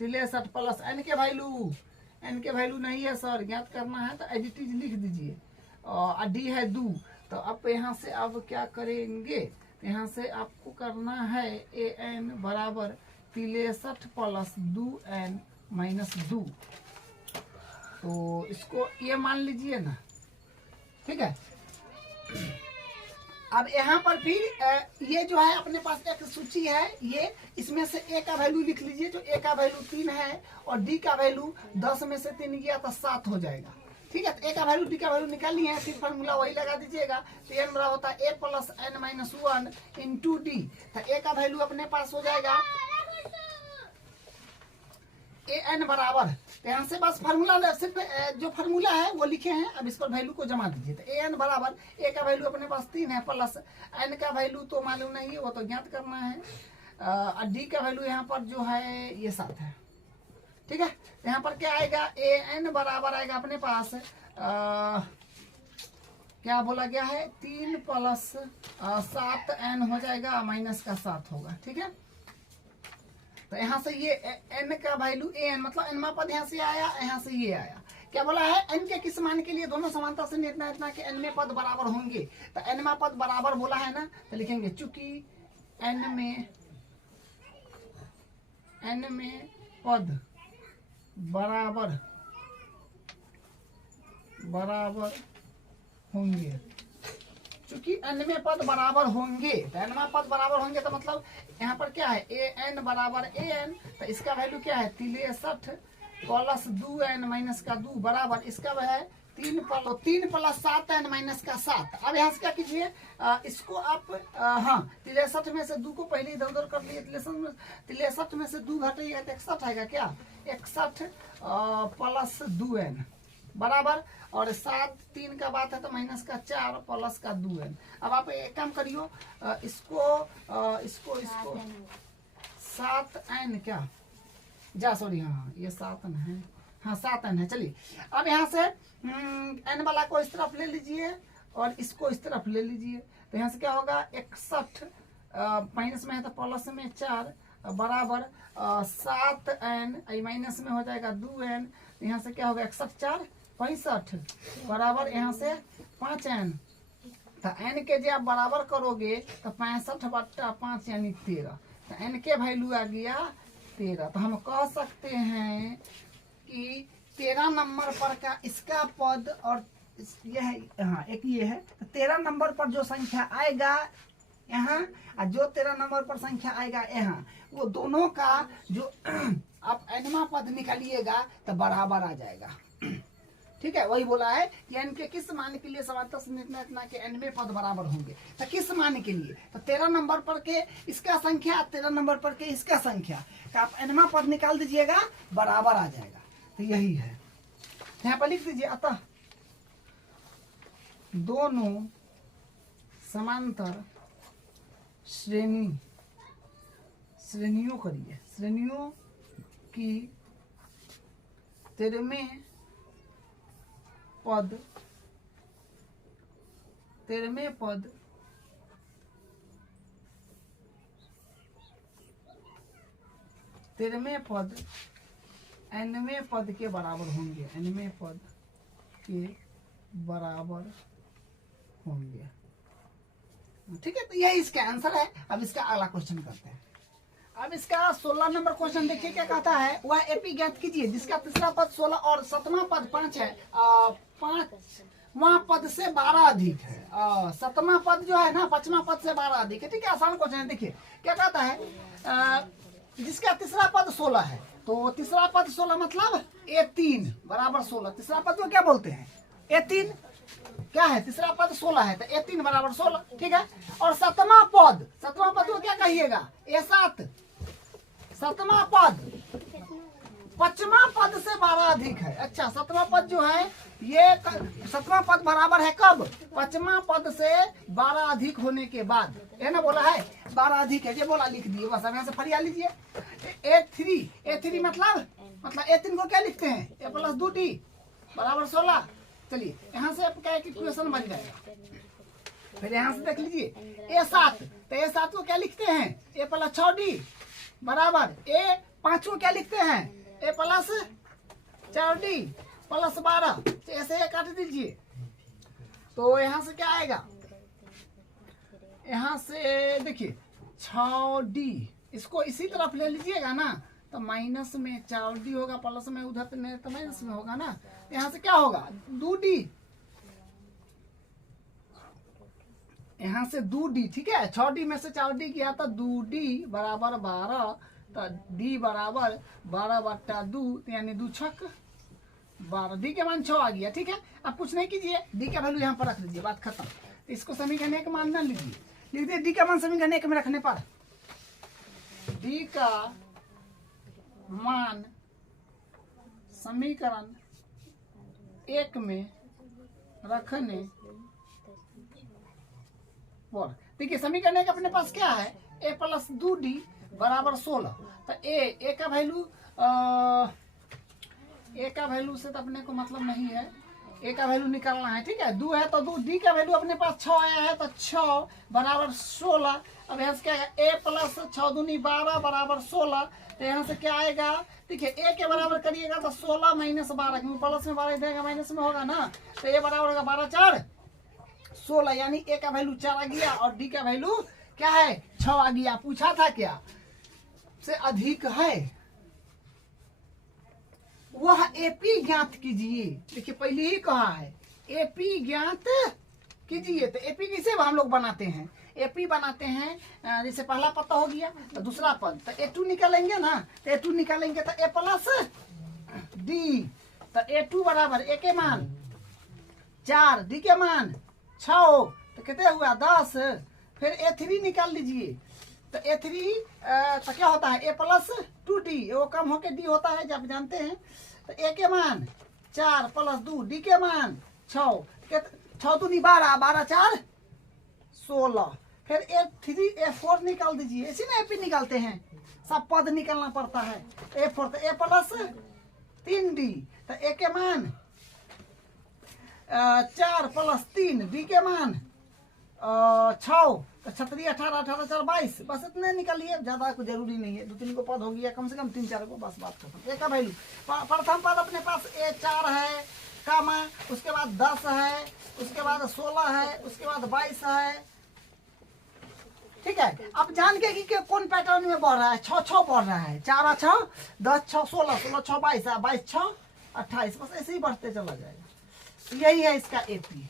63 प्लस n के वैल्यू, n के वैल्यू नहीं है सर, ज्ञात करना है तो एडिटिव लिख दीजिए, और डी है 2। तो अब यहाँ से अब क्या करेंगे, यहाँ से आपको करना है an बराबर 63 प्लस 2n माइनस 2, तो इसको ये मान लीजिए ना। ठीक है, अब यहाँ पर फिर ये जो है अपने पास एक सूची है, ये इसमें से ए का वैल्यू लिख लीजिए, जो ए का वैल्यू 3 है और डी का वैल्यू 10 में से 3 गया तो 7 हो जाएगा। ठीक है, तो ए का वैल्यू डी का वैल्यू निकालनी है, फिर फार्मूला वही लगा दीजिएगा। तो एन बराबर होता है A plus N minus 1 into D. तो ए का वैल्यू अपने पास हो जाएगा ए एन बराबर, तो यहाँ से बस फार्मूला सिर्फ जो फार्मूला है वो लिखे हैं, अब इस पर वैल्यू को जमा दीजिए। तो ए एन बराबर ए का वैल्यू अपने पास 3 है प्लस एन का वैल्यू तो मालूम नहीं है, वो तो ज्ञात करना है। डी का वैल्यू यहाँ पर जो है ये 7 है। ठीक है, यहाँ पर क्या आएगा, ए एन बराबर आएगा अपने पास क्या बोला गया है 3 प्लस 7 एन हो जाएगा, माइनस का 7 होगा। ठीक है, तो यहाँ से ये n का वैल्यू an मतलब nवा पद यहाँ से आया, यहाँ से ये आया। क्या बोला है, n के किस मान के लिए दोनों समांतर श्रेणी इतना इतना के nवें पद बराबर होंगे। तो nवा पद बराबर बोला है ना, तो लिखेंगे चूंकि n में पद बराबर होंगे, चूंकि nवें पद बराबर होंगे, तो nवां पद बराबर होंगे तो मतलब यहाँ पर क्या है ए एन बराबर ए एन, तो इसका वैल्यू क्या है 63 प्लस 2n माइनस का 2 बराबर इसका है 3 प्लस 7n माइनस का 7। अब यहाँ से क्या कीजिए, इसको आप हाँ 63 में से 2 को पहले इधर उधर कर लिए, 63 में से 2 घटेगा तो 61 आएगा, क्या 61 प्लस 2n बराबर, और 7 3 का बात है तो माइनस का 4 प्लस का 2n। अब आप एक काम करियो, इसको 7n क्या जा सॉरी हाँ ये 7n है, हाँ 7n है। चलिए अब यहाँ से n वाला को इस तरफ ले लीजिए और इसको इस तरफ ले लीजिए, तो यहाँ से क्या होगा 61 माइनस में है तो प्लस में 4 बराबर 7n, माइनस में हो जाएगा 2n, यहाँ से क्या होगा 61 4 65 बराबर यहाँ से 5n। तो n के जो आप बराबर करोगे तो 65/5 यानी 13, तो n के वैल्यू आ गया 13। तो हम कह सकते हैं कि 13 नंबर पर का इसका पद और यह हाँ एक ये है, तो 13 नंबर पर जो संख्या आएगा यहाँ और जो 13 नंबर पर संख्या आएगा यहाँ, वो दोनों का जो आप nवां पद निकालिएगा तो बराबर आ जाएगा। ठीक है, वही बोला है कि n के किस मान के लिए समांतर श्रेणी इतना इतना के nवें पद बराबर होंगे। तो किस मान के लिए, तो 13 नंबर पर के इसका संख्या 13 नंबर पर के इसका संख्या, तो आप nवां पद निकाल दीजिएगा बराबर आ जाएगा। तो यही है, यहाँ पर लिख दीजिए, अतः दोनों समांतर श्रेणियों की 13वें पद 13वें पद 13वें पद nवें पद के बराबर होंगे, nवें पद के बराबर होंगे। ठीक है, तो यही इसका आंसर है। अब इसका अगला क्वेश्चन करते हैं। अब इसका 16 नंबर क्वेश्चन देखिए क्या कहता है। वह एपी ज्ञात कीजिए जिसका तीसरा पद 16 और 7वां पद 5 है। 5वां पद से 12 अधिक है। 7वां पद जो है ना 5वां पद से 12 अधिक है। ठीक है, आसान क्वेश्चन है। देखिए क्या कहता है, जिसका तीसरा पद 16 है, तो तीसरा पद 16 मतलब A3 बराबर 16। तीसरा पद को क्या बोलते हैं? A3 क्या है? तीसरा पद 16 है, तो A3 बराबर 16। ठीक है, और 7वां पद को क्या कहिएगा? A7। 7वां पद 5वां पद से 12 अधिक है। अच्छा, 7वां पद जो है ये 7वां पद बराबर है कब? 5वां पद से 12 अधिक होने के बाद, है ना, बोला है 12 अधिक है, ये बोला, लिख दिए बस। अब यहाँ से फरिया लीजिए। A3 मतलब A3 को क्या लिखते हैं? A + 2D बराबर 16। चलिए यहाँ से आपका एक इक्वेशन बन जाएगा। फिर यहाँ से देख लीजिए A7, तो A7 को क्या लिखते हैं? A + 6D बराबर A5 को क्या लिखते हैं? A + 4D + 12। तो ऐसे ये काट दीजिए, तो यहाँ से क्या आएगा? यहाँ से देखिए 6D, इसको इसी तरफ ले लीजिएगा ना, तो माइनस में 4D होगा, प्लस में उधर तो माइनस में होगा ना। यहाँ से क्या होगा? 2D, यहाँ से 2D। ठीक है, 6D में से 4D गया तो 2D बराबर 12, तो D बराबर 12/2, यानी 2 छक 12। D के मान 6 आ गया। ठीक है, अब कुछ नहीं कीजिए, D का वैल्यू यहाँ पर रख लीजिए, बात खत्म। इसको समीकरण 1 मान ना लीजिए, लिख दिए D का मान समीकरण 1 में रखने पर D का मान समीकरण 1 में रखने पर, देखिए समीकरण 1 अपने पास क्या है? A + 2D बराबर 16। तो A का वैल्यू से तो अपने को मतलब नहीं है, A का वैल्यू निकालना है। ठीक है, 2 है तो 2, D का वैल्यू अपने पास 6 आया है, तो 6 बराबर 16। अब यहाँ से क्या है? A + 6 दूनी 12 बराबर 16। तो यहाँ से क्या आएगा? देखिए A के बराबर करिएगा तो 16 - 12, क्योंकि प्लस में 12 देगा माइनस में होगा ना, तो A बराबर होगा 12 × 4 = 16, यानी A का वैल्यू 4 आ गया और D का वैल्यू क्या है? 6 आ गया। पूछा था क्या से अधिक है, वह एपी ज्ञात कीजिए। देखिए पहले ही कहा है एपी ज्ञात कीजिए। तो एपी किसे हम लोग बनाते हैं? एपी बनाते हैं, जैसे पहला पद हो गया तो दूसरा पद, तो A2 निकालेंगे ना, तो A2 निकालेंगे तो A + D, तो A2 बराबर A के मान 4, D के मान 6, तो कितने हुआ? 10। फिर A3 निकाल लीजिए, तो A3 तो क्या होता है? A + 2D, वो कम होके D होता है, जब जानते हैं। तो A के मान 4 + 2, D के मान 6, 6 दूनी 12, 12 × 4 = 16। फिर A4 निकाल दीजिए, इसी में AP निकालते हैं, सब पद निकालना पड़ता है। A4 तो A + 3D, तो A के मान 4 + 3, D के मान 6, तो 36, 18, 18 × 4 = 22। बस इतने निकालिए, ज्यादा कुछ जरूरी नहीं है। 2-3 को पद हो गया, कम से कम 3-4 को, बस बात खत्म। A का वैल्यू प्रथम पद अपने पास A4 है, कम है, उसके बाद 10 है, उसके बाद 16 है, उसके बाद 22 है। ठीक है, अब जान के कि कौन पैटर्न में बढ़ रहा है। 6 बढ़ रहा है, 4 × 6 = 10, 6 = 16, 16 × 6 = 22, 22 × 6 = 28। बस ऐसे ही बढ़ते चला जाएगा। यही है इसका एपी,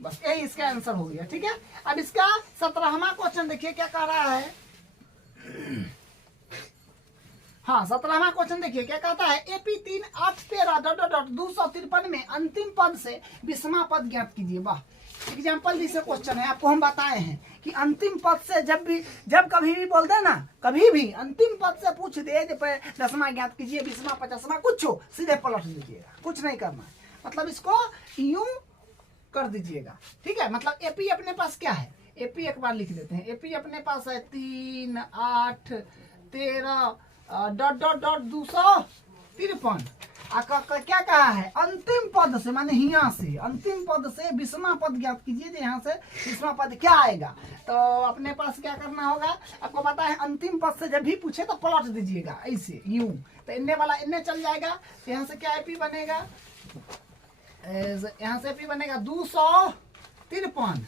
बस यही इसका आंसर हो गया। ठीक है, अब इसका 17वां क्वेश्चन देखिए क्या कह रहा है। हाँ, 17वां क्वेश्चन देखिए क्या कहता है। एपी 3, 8, 13 ... 253 में अंतिम पद से 20वां पद ज्ञात कीजिए। वाह, एग्जाम्पल जैसे क्वेश्चन है, आपको हम बताए हैं कि अंतिम पद से जब कभी भी बोल दे ना, कभी भी अंतिम पद से पूछ दे 10वां ज्ञात कीजिए, 20वां 50वां कुछ हो, सीधे पलट दीजिएगा, कुछ नहीं करना है। मतलब इसको यूं कर दीजिएगा। ठीक है, मतलब एपी अपने पास क्या है? एपी एक बार लिख देते हैं। एपी अपने पास है 3, 8, 13 ... 253। क्या कहा है, अंतिम पद से माने यहाँ से अंतिम पद से 20वां पद ज्ञात कीजिए। तो यहाँ से 20वां पद क्या आएगा, तो अपने पास क्या करना होगा, आपको पता है अंतिम पद से जब भी पूछे तो पलट दीजिएगा ऐसे यूं, तो इन्ने वाला इन्ने चल जाएगा। तो यहाँ से क्या एपी बनेगा, यहाँ से एपी बनेगा 253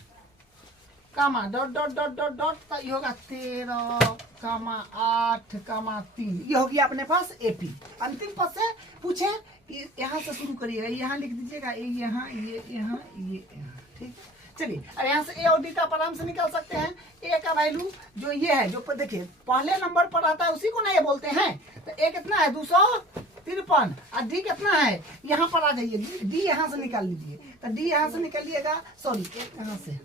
comma dot dot dot dot dot, तो ये होगा 13,8,3, ये हो गया अपने पास एपी। अंतिम पद से पूछे यहाँ से शुरू करिएगा, यहाँ लिख दीजिएगा ये यहाँ ये यहाँ ये यहाँ, ठीक। चलिए अब यहाँ से ए और डी का आराम से निकाल सकते हैं। ए का वैल्यू जो ये है, जो देखिए पहले नंबर पर आता है उसी को ना ये बोलते हैं। तो ए कितना है 253 और डी कितना है, यहाँ पर आ जाइए, डी यहाँ से निकाल लीजिए। तो डी यहाँ से निकालिएगा, सॉरी यहाँ से,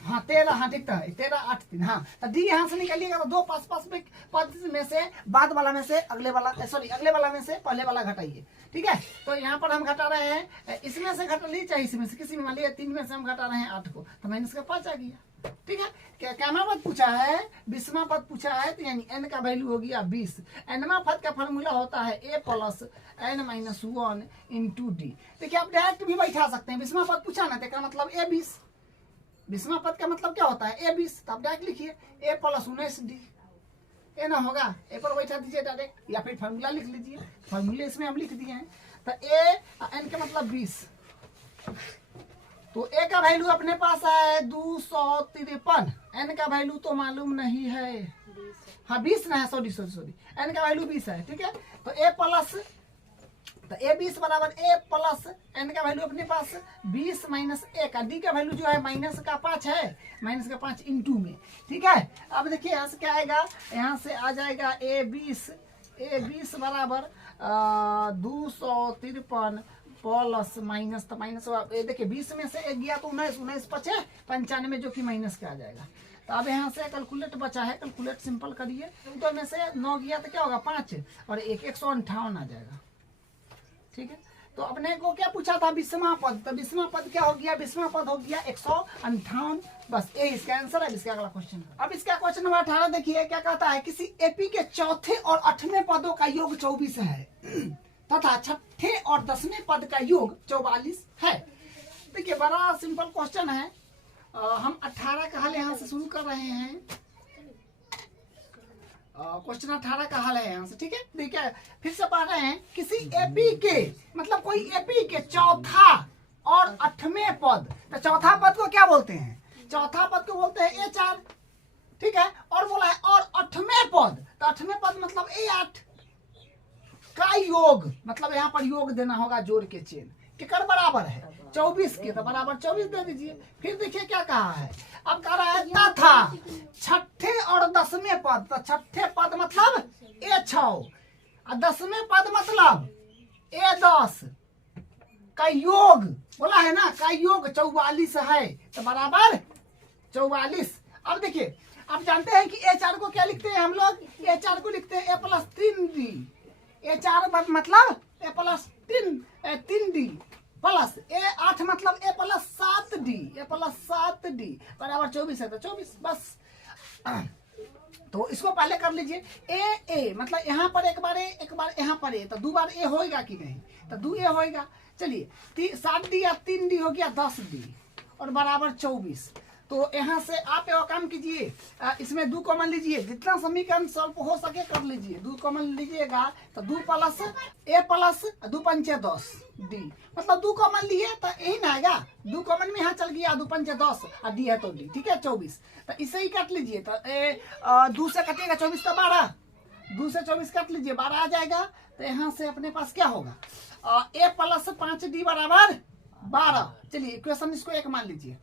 हाँ 13, हाँ ठीक है 13, 8, 3, हाँ। तो डी यहाँ से निकालिएगा तो 2 5 में पद में से बाद वाला में से अगले वाला, सॉरी अगले वाला में से पहले वाला घटाइए, ठीक है। तो यहाँ पर हम घटा रहे हैं, इसमें से घटा लीजिए चाहे इसमें से, किसी में मान लीजिए 3 में से हम घटा रहे हैं 8 को, तो माइनस का 5 आ गया, ठीक है। क्या पद पूछा है, 20वां पद पूछा है, तो यानी n का वैल्यू हो गया 20। nवां पद का फॉर्मूला होता है a + n - 1 × d। देखिए आप डायरेक्ट भी बैठा सकते हैं, 20वां पद पूछा ना, तो इसका मतलब a 20, 20वां पद का मतलब क्या होता है a 20, तो आप डायरेक्ट लिखिए a + 19d, ए ना होगा, ए पर बैठा दीजिए डायरेक्ट, या फिर फार्मूला लिख लीजिए, फार्मूले इसमें हम लिख दिए हैं। तो ए एन का मतलब 20, तो ए का वैल्यू अपने पास है 253, एन का वैल्यू तो मालूम नहीं है, हाँ 20 ना है, सॉरी एन का वैल्यू 20 है, ठीक है। तो ए प्लस, तो ए 20 बराबर ए प्लस एन का वैल्यू अपने पास 20 - 1 का, डी का वैल्यू जो है -5 है, -5 × में, ठीक है। अब देखिए यहाँ से क्या आएगा, यहाँ से आ जाएगा ए 20 बराबर 253 प्लस माइनस, तो माइनस देखिए 20 में से 1 गया तो 19 पचे 95, जो कि माइनस का आ जाएगा। तो अब यहाँ से कैलकुलेट बचा है, कैलकुलेट सिंपल करिए, 2 में से 9 गया तो क्या होगा 5 और 158 आ जाएगा, ठीक है। तो अपने को क्या पूछा था 20वां पद, तो 20वां पद क्या हो गया, 20वां पद हो गया 158, बस ये इसका आंसर है। इसका अगला क्वेश्चन, अब इसका क्वेश्चन नंबर 18 देखिए क्या कहता है, किसी एपी के चौथे और 8वें पदों का योग 24 है तथा छठे और 10वें पद का योग 44 है। देखिए बड़ा सिंपल क्वेश्चन है, हम 18 का हल यहाँ से शुरू कर रहे हैं, क्वेश्चन 18 का हल है यहाँ से, ठीक है। देखिए फिर से पढ़ रहे हैं, किसी एपी के मतलब कोई एपी के चौथा और 8वें पद, तो चौथा पद को क्या बोलते हैं, चौथा पद को बोलते हैं A4, ठीक है। और बोला है और 8वें पद, तो 8वें पद मतलब A8 का योग, मतलब यहाँ पर योग देना होगा जोड़ के चेन, किकर बराबर है 24 के, तो बराबर 24 दे दीजिए। फिर देखिए क्या कहा है, अब कह रहा है तथा छठे और 10वें पद, तो छठे पद मतलब A6 और 10वें पद मतलब A10 का योग, बोला है ना का योग 44 है, तो बराबर 44। अब देखिए आप जानते हैं कि A4 को क्या लिखते हैं हम लोग, A4 को लिखते हैं A + 3D, A4 मतलब A + 3D प्लस A8 मतलब A + 7D बराबर 24 है, तो 24 बस। तो इसको पहले कर लीजिए, ए मतलब यहाँ पर एक बार यहाँ पर ए, तो 2 बार ए होएगा कि नहीं, तो 2 ए होएगा। चलिए 7D या 3D हो गया 10D और बराबर 24। तो यहाँ से आप एक काम कीजिए, इसमें 2 कॉमन लीजिए, जितना समीकरण सॉल्व हो सके कर लीजिए। 2 कॉमन लीजिएगा तो 2 + A + 2 × 5 = 10D, मतलब 2 कॉमन लिए तो यही ना आएगा, 2 कॉमन में यहाँ चल गया, 2 × 5 = 10 और D है तो D, ठीक है 24। तो इसे ही काट लीजिए, तो 2 से कटिएगा 24 तो 12, 2 से 24 काट लीजिए 12 आ जाएगा। तो यहाँ से अपने पास क्या होगा, A + 5D बराबर 12। चलिए इक्वेशन इसको 1 मान लीजिए,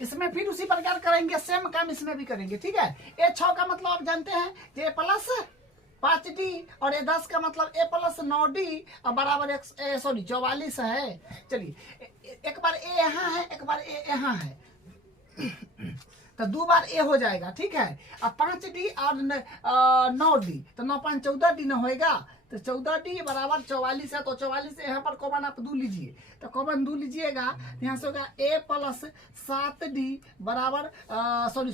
इसमें फिर उसी प्रकार करेंगे, सेम काम इसमें भी करेंगे, ठीक है। A6 का मतलब आप जानते हैं A + 5D और A10 का मतलब A + 9D और बराबर 44 है। चलिए एक बार A यहाँ है, एक बार A यहाँ है, तो 2 बार A हो जाएगा, ठीक है। अब 5D और 9D, तो 9 × 5 = 14D न होएगा, तो 14D बराबर 44 है। तो 44 यहाँ पर कॉमन आप 2 लीजिए, तो कॉमन 2 लीजिएगा, यहाँ से होगा A + 7D बराबर सॉरी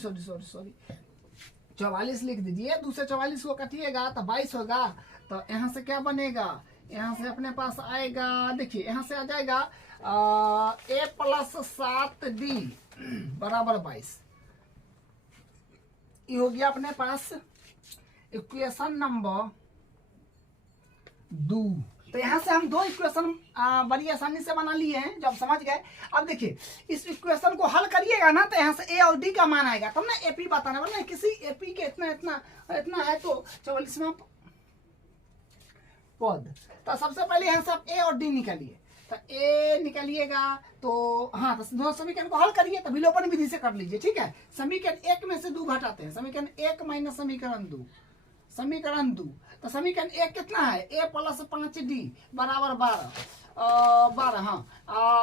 44 लिख दीजिए, 2 से 44 को काटिएगा तो 22 होगा। तो यहाँ से क्या बनेगा, यहाँ से अपने पास आएगा, देखिए यहाँ से आ जाएगा a प्लस 7d बराबर 22। ये हो गया अपने पास इक्वेशन नंबर 2। तो यहाँ से हम 2 इक्वेशन बड़ी आसानी से बना लिए हैं, जब समझ गए। अब देखिए इस इक्वेशन को हल करिएगा ना, तो यहाँ से a और d का मान आएगा, तब ना एपी बताना, वरना किसी एपी के इतना इतना इतना है तो 44वां पद। तो सबसे पहले यहाँ से आप a और d निकालिए। तो a निकालिएगा तो हाँ, तो दोनों समीकरण को हल करिए, तो विलोपन विधि से कर लीजिए, ठीक है। समीकरण 1 में से 2 घटाते हैं, समीकरण 1 माइनस समीकरण 2, समीकरण 2। तो समीकरण 1 कितना है, a प्लस 5d बराबर 12, हाँ।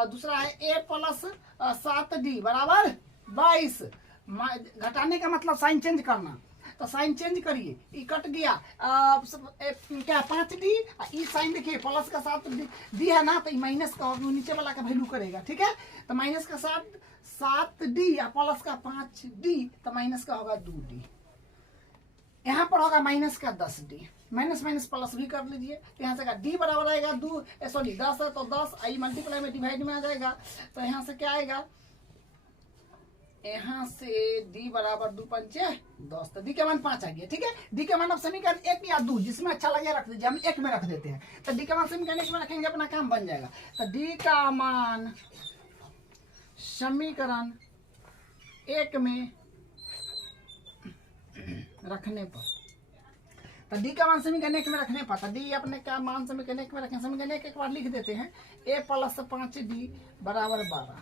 दूसरा है a प्लस 7d बराबर 22। घटाने का मतलब साइन चेंज करना, तो साइन चेंज करिए, ये कट गया क्या 5d, ये साइन देखिए प्लस का 7d है ना, तो माइनस का नीचे वाला का वैल्यू करेगा, ठीक है। तो माइनस का 7d या प्लस का 5d, तो माइनस का होगा 2d। यहाँ पर होगा माइनस का 10d, माइनस माइनस प्लस भी कर लीजिए। यहाँ से d बराबर आएगा 10 है तो 10 आई मल्टीप्लाई में डिवाइड में आ जाएगा। तो यहाँ से क्या आएगा, यहाँ से d बराबर 2 पंचे 10, तो d के मान 5 आ गया, ठीक है। d के मान अब समीकरण 1 या 2 जिसमें अच्छा लगे रख दीजिए, हम 1 में रख देते हैं। तो d का मान समीकरण 1 में रखेंगे, अपना काम बन जाएगा। तो d का मान समीकरण 1 में रखने पर, तो d का मान समीकरण 1 में रखने पर, तो d अपने का मान समीकरण 1 में रखें, समीकरण 1 एक बार लिख देते हैं, a प्लस 5d बराबर 12।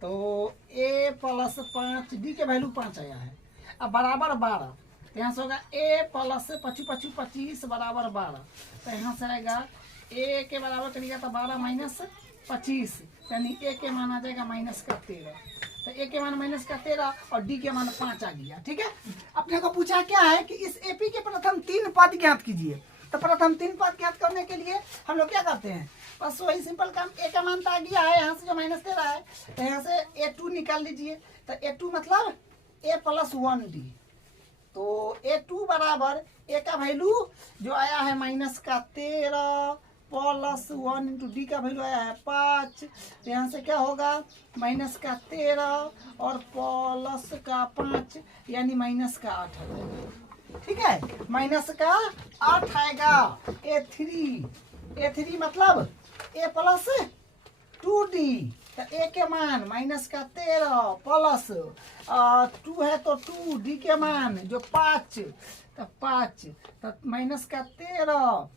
तो a प्लस 5d के वैल्यू 5 आया है, अब बराबर 12। तो यहाँ से होगा a प्लस 25 बराबर 12। तो यहाँ से आएगा a के बराबर करिएगा तो 12 माइनस 25, यानी a के मान आ जाएगा माइनस का 13। तो a के मान माइनस का 13 और d के मान 5 आ गया, ठीक है। अपने को पूछा क्या है कि इस एपी के प्रथम 3 पद ज्ञात कीजिए। तो प्रथम 3 पद ज्ञात करने के लिए हम लोग क्या करते हैं, बस वही सिंपल काम, a का मान तो आ गया है, यहाँ से जो माइनस 13 है, तो यहाँ से a2 निकाल लीजिए। तो a2 मतलब a प्लस 1d। तो a2 बराबर a का वैल्यू जो आया है माइनस का 13 प्लस 1 इंटू डी का वैल्यू आया है 5। तो यहाँ से क्या होगा, माइनस का 13 और प्लस का 5 यानी माइनस का 8 आ जाएगा, ठीक है। माइनस का 8 आएगा। a3 मतलब a प्लस 2d। तो a के मान माइनस का 13 प्लस 2 है तो 2d के मान जो 5, तो 5 तो माइनस का 13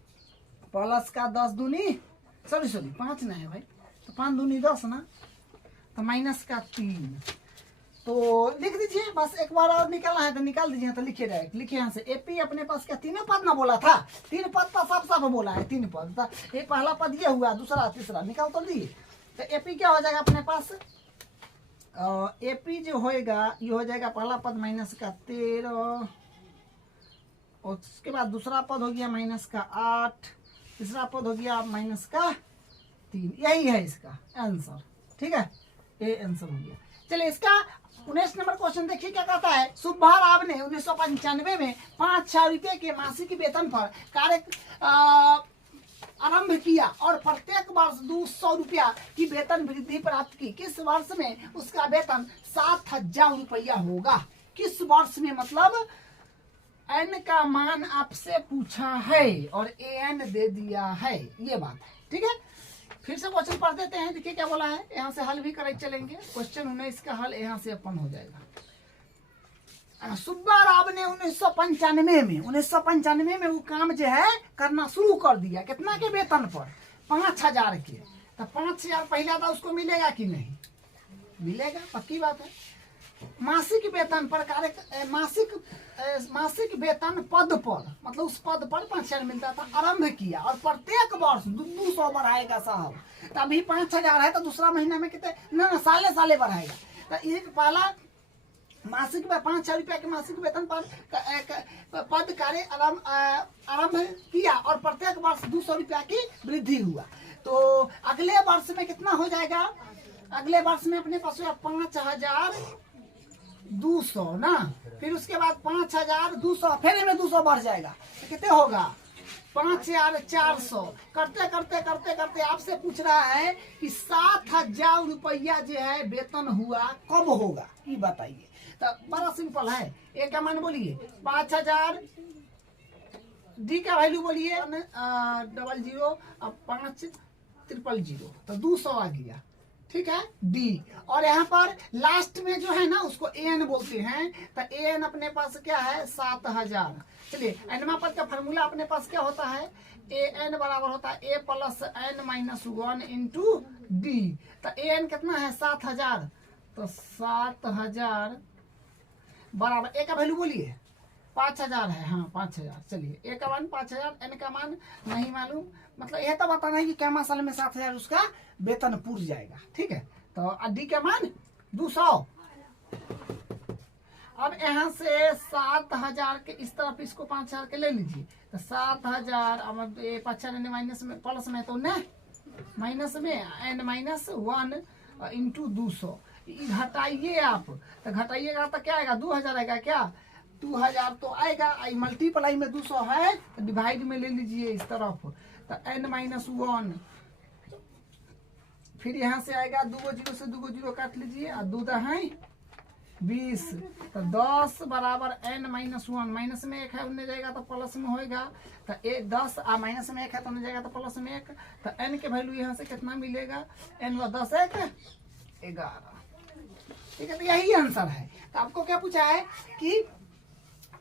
प्लस का 10 दूनी सॉरी 5 ना है भाई, तो 5 दूनी 10 ना, तो माइनस का 3। तो लिख दीजिए, बस एक बार और निकालना है तो निकाल दीजिए। तो लिखिए डायरेक्ट, लिखिए यहाँ से एपी अपने पास क्या 3 पद ना बोला था, 3 पद तो सब बोला है, 3 पद। तो ये पहला पद ये हुआ, दूसरा तीसरा निकाल तो दी। तो एपी क्या हो जाएगा अपने पास, एपी जो होएगा ये हो जाएगा पहला पद माइनस का 13 और उसके बाद दूसरा पद हो गया माइनस का 8, तीसरा पद हो गया माइनस का 3। यही है इसका आंसर, ठीक है, ये आंसर हो गया। चलिए इसका 19 नंबर क्वेश्चन देखिए क्या कहता है। सुब्बा राव ने 1995 में 5,000 रुपये के मासिक वेतन पर कार्य आरंभ किया और प्रत्येक वर्ष 200 रुपया की वेतन वृद्धि प्राप्त की। किस वर्ष में उसका वेतन 7,000 रुपया होगा? किस वर्ष में मतलब एन का मान आपसे पूछा है और एन दे दिया है, ये बात है, ठीक है। फिर से क्वेश्चन पढ़ देते हैं, देखिए क्या बोला है। यहाँ से हल भी करे चलेंगे। क्वेश्चन 19 का हल यहाँ से अपन हो जाएगा। सुब्बा राव ने 1995 में वो काम जो है करना शुरू कर दिया। कितना के वेतन पर? 5,000 के। तो 5,000 पहला था, उसको मिलेगा कि नहीं? मिलेगा, पक्की बात है। मासिक वेतन पर कार्य मासिक वेतन पद पर मतलब उस पद पर 5,000 मिलता था, आरंभ किया और प्रत्येक वर्ष 200 बढ़ाएगा साहब। तो अभी 5,000 है तो दूसरा महीना में कितने ना साले साले बढ़ाएगा। तो ये पहला मासिक में 5,000 रुपया के मासिक वेतन पद कार्य आरंभ किया और प्रत्येक वर्ष 200 रुपया की वृद्धि हुआ। तो अगले वर्ष में कितना हो जाएगा? अगले वर्ष में अपने पास 5,200 ना, फिर उसके बाद 5,200, फिर में 200 बढ़ जाएगा तो कितने होगा 5,400। करते करते करते करते आपसे पूछ रहा है कि 7,000 रुपया जो है वेतन हुआ कब होगा, ये बताइए। तो बड़ा सिंपल है, ए का मान बोलिए 5,000, डी का वैल्यू बोलिए 00 5,000 तो 200 आ गया, ठीक है डी। और यहाँ पर लास्ट में जो है ना उसको एन बोलते हैं, तो एन अपने पास क्या है 7,000। चलिए एनमा पद का फॉर्मूला अपने पास क्या होता है, ए एन बराबर होता है A plus N minus 1 into D. तो ए एन कितना है 7,000, तो 7,000 बराबर ए का वैल्यू बोलिए 5,000 है, हाँ 5,000। चलिए ए का मान 5,000, एन का मान नहीं मालूम, मतलब यह तो बताना है कि क्या साल में 7,000 उसका वेतन पूर जाएगा, ठीक है। तो डी का मान 200। अब यहाँ से 7,000 के इस तरफ इसको 5,000 के ले लीजिए, तो 7,000 अब 5,000 माइनस में प्लस में तो न माइनस में एन माइनस 1 इंटू 200 घटाइए आप, तो घटाइएगा तो क्या आएगा 2,000 आएगा, क्या 2,000 तो आएगा। मल्टीप्लाई में 200 है तो डिवाइड में ले लीजिए इस तरफ, तो एन माइनस 1, फिर यहाँ से आएगा 2 जीरो से 2 जीरो काट लीजिए और 2 है 20, तो 10 बराबर एन माइनस 1, माइनस में 1 है उन्हें जाएगा तो प्लस में होएगा, तो 10 माइनस में 1 है तो उन्हें जाएगा तो प्लस में 1, तो एन के वैल्यू यहाँ से कितना मिलेगा, एन व 10 1 11, ठीक है। तो यही आंसर है। तो आपको क्या पूछा है कि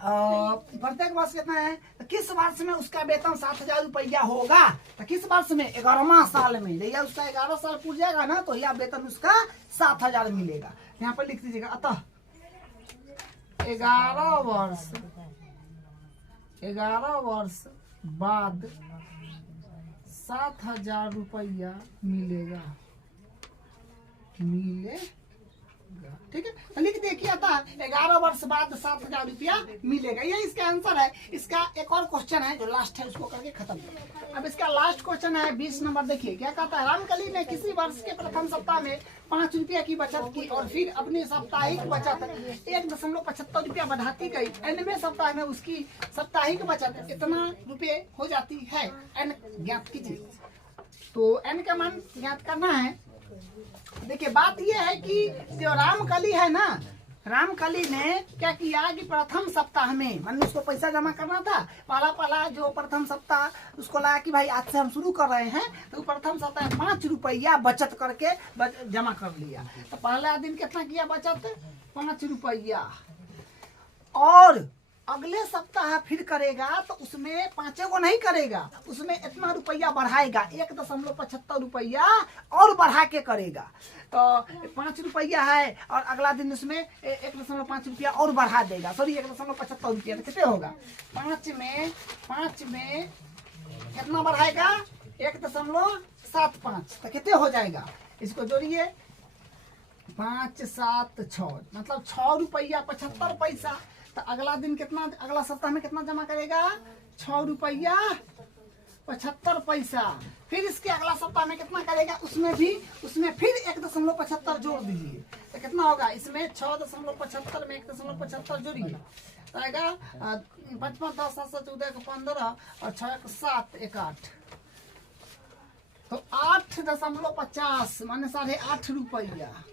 प्रत्येक वर्ष कितना है, तो किस वर्ष में उसका वेतन 7,000 रुपया होगा, तो किस वर्ष में 11वां साल में, भैया उसका 11 साल पूछ जाएगा ना तो यह वेतन उसका 7,000 मिलेगा। यहाँ पर लिख दीजिएगा, अतः 11 वर्ष बाद 7,000 रुपया मिलेगा, ठीक है। तो लिख देखिए, आता 11 वर्ष बाद 7,000 रुपया मिलेगा, ये इसका आंसर है। इसका एक और क्वेश्चन है जो लास्ट है, उसको करके खत्म करें। अब इसका लास्ट क्वेश्चन है 20 नंबर, देखिए क्या कहता है। रामकली ने किसी वर्ष के प्रथम सप्ताह में 5 रुपया की बचत की और फिर अपनी साप्ताहिक बचत 1.75 रुपया बढ़ाती गई। एनवें सप्ताह में उसकी साप्ताहिक बचत इतना रुपये हो जाती है, एन ज्ञात कीजिए। तो एन का मान ज्ञात करना है। देखिए बात यह है कि जो रामकली है ना, रामकली ने क्या किया कि प्रथम सप्ताह में मान उसको पैसा जमा करना था, पहला जो प्रथम सप्ताह उसको लगा कि भाई आज से हम शुरू कर रहे हैं, तो प्रथम सप्ताह 5 रुपया बचत करके जमा कर लिया। तो पहला दिन कितना किया बचत 5 रुपया, और अगले सप्ताह फिर करेगा तो उसमें 5 को नहीं करेगा, उसमें इतना रुपया बढ़ाएगा 1.75 रुपया और बढ़ा के करेगा। तो 5 रुपया है और अगला दिन उसमें 1.5 रुपया और बढ़ा देगा, सॉरी 1.75 रुपया। तो कितने होगा 5 में कितना बढ़ाएगा 1.75, तो कितने हो जाएगा, इसको जोड़िए 5 7 6, मतलब 6 रुपया 75 पैसा। तो अगला दिन कितना, अगला सप्ताह में कितना जमा करेगा 6 रुपया 75 पैसा। फिर इसके अगला सप्ताह में कितना करेगा, उसमें फिर 1.75 जोड़ दीजिए, तो कितना होगा इसमें 6.75 में 1.75 जोड़िए, तो आएगा 5 5 10 7 14 15 और 6 7 1 8, तो 8.50 माने 8.5 रुपया।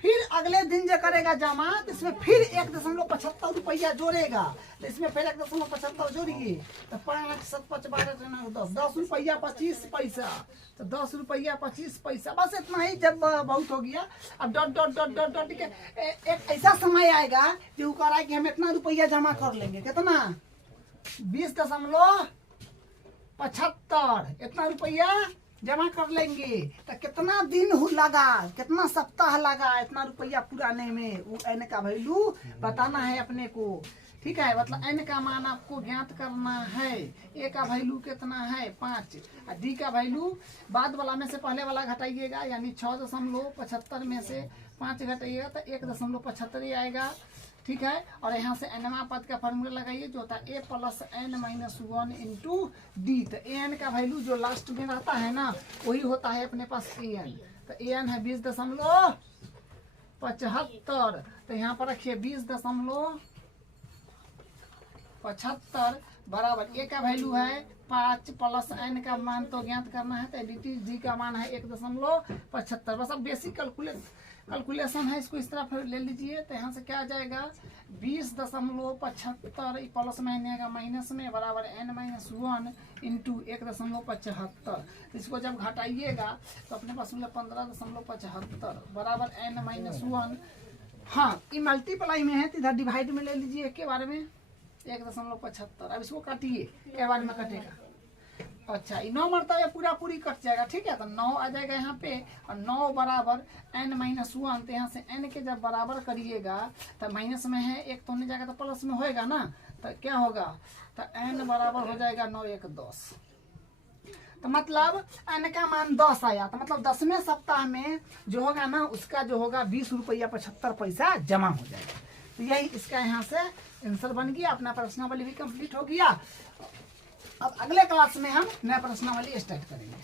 फिर अगले दिन जो करेगा जमा तो इसमें फिर 1.75 रुपया जोड़ेगा, तो इसमें फिर 1.75 जोड़िए, तो 5 7 5 12 10 रुपया 25 पैसा, तो 10 रुपया 25 पैसा, बस इतना ही। जब बहुत हो गया, अब dot dot dot dot dot के एक ऐसा समय आएगा जो कह रहा है कि हम इतना रुपया जमा कर लेंगे, कितना 20.75 इतना रुपया जमा कर लेंगे। तो कितना दिन लगा, कितना सप्ताह लगा इतना रुपया पुराने में, वो एन का वैल्यू बताना है अपने को, ठीक है। मतलब एन का मान आपको ज्ञात करना है। ए का वैल्यू कितना है 5, और डी का वैल्यू बाद वाला में से पहले वाला घटाइएगा, यानी 6.75 में से 5 घटाइएगा तो 1.75 आएगा, ठीक है। और यहाँ से एनवा पद का फॉर्मूला लगाइए जो होता है A plus N minus 1 into D. तो ए एन का वैल्यू जो लास्ट में रहता है ना वही होता है अपने पास ए एन। तो एन है 20.75, तो यहाँ पर रखिए 20.75 बराबर ए का वैल्यू है 5 प्लस एन का मान तो ज्ञात करना है, तो डी का मान है 1.75। बस अब बेसिक कैलकुलेशन है, इसको इस तरह फिर ले लीजिए। तो यहाँ से क्या आ जाएगा 20.75 प्लस में आएगा माइनस में बराबर n-1 इंटू 1.75। इसको जब घटाइएगा तो अपने पास मिला 15.75 बराबर n-1। हाँ, ये मल्टीप्लाई में है तो इधर डिवाइड में ले लीजिए एक के बारे में 1.75। अब इसको काटिए, के बारे में कटेगा। अच्छा, 9 मरतबा पूरी कट जाएगा, ठीक है। तो 9 आ जाएगा यहाँ पे, और 9 बराबर n-1। तो यहाँ से n के जब बराबर करिएगा तो माइनस में है, एक तो नहीं जाएगा तो प्लस में होएगा ना, तो क्या होगा, तो n बराबर हो जाएगा 9 1 10। तो मतलब n का मान 10 आया, तो मतलब 10वें सप्ताह में जो होगा ना उसका जो होगा 20 रुपया 75 पैसा जमा हो जाएगा। तो यही इसका यहाँ से आंसर बन गया, अपना प्रश्नावली भी कंप्लीट हो गया। अब अगले क्लास में हम नया प्रश्नावली स्टार्ट करेंगे।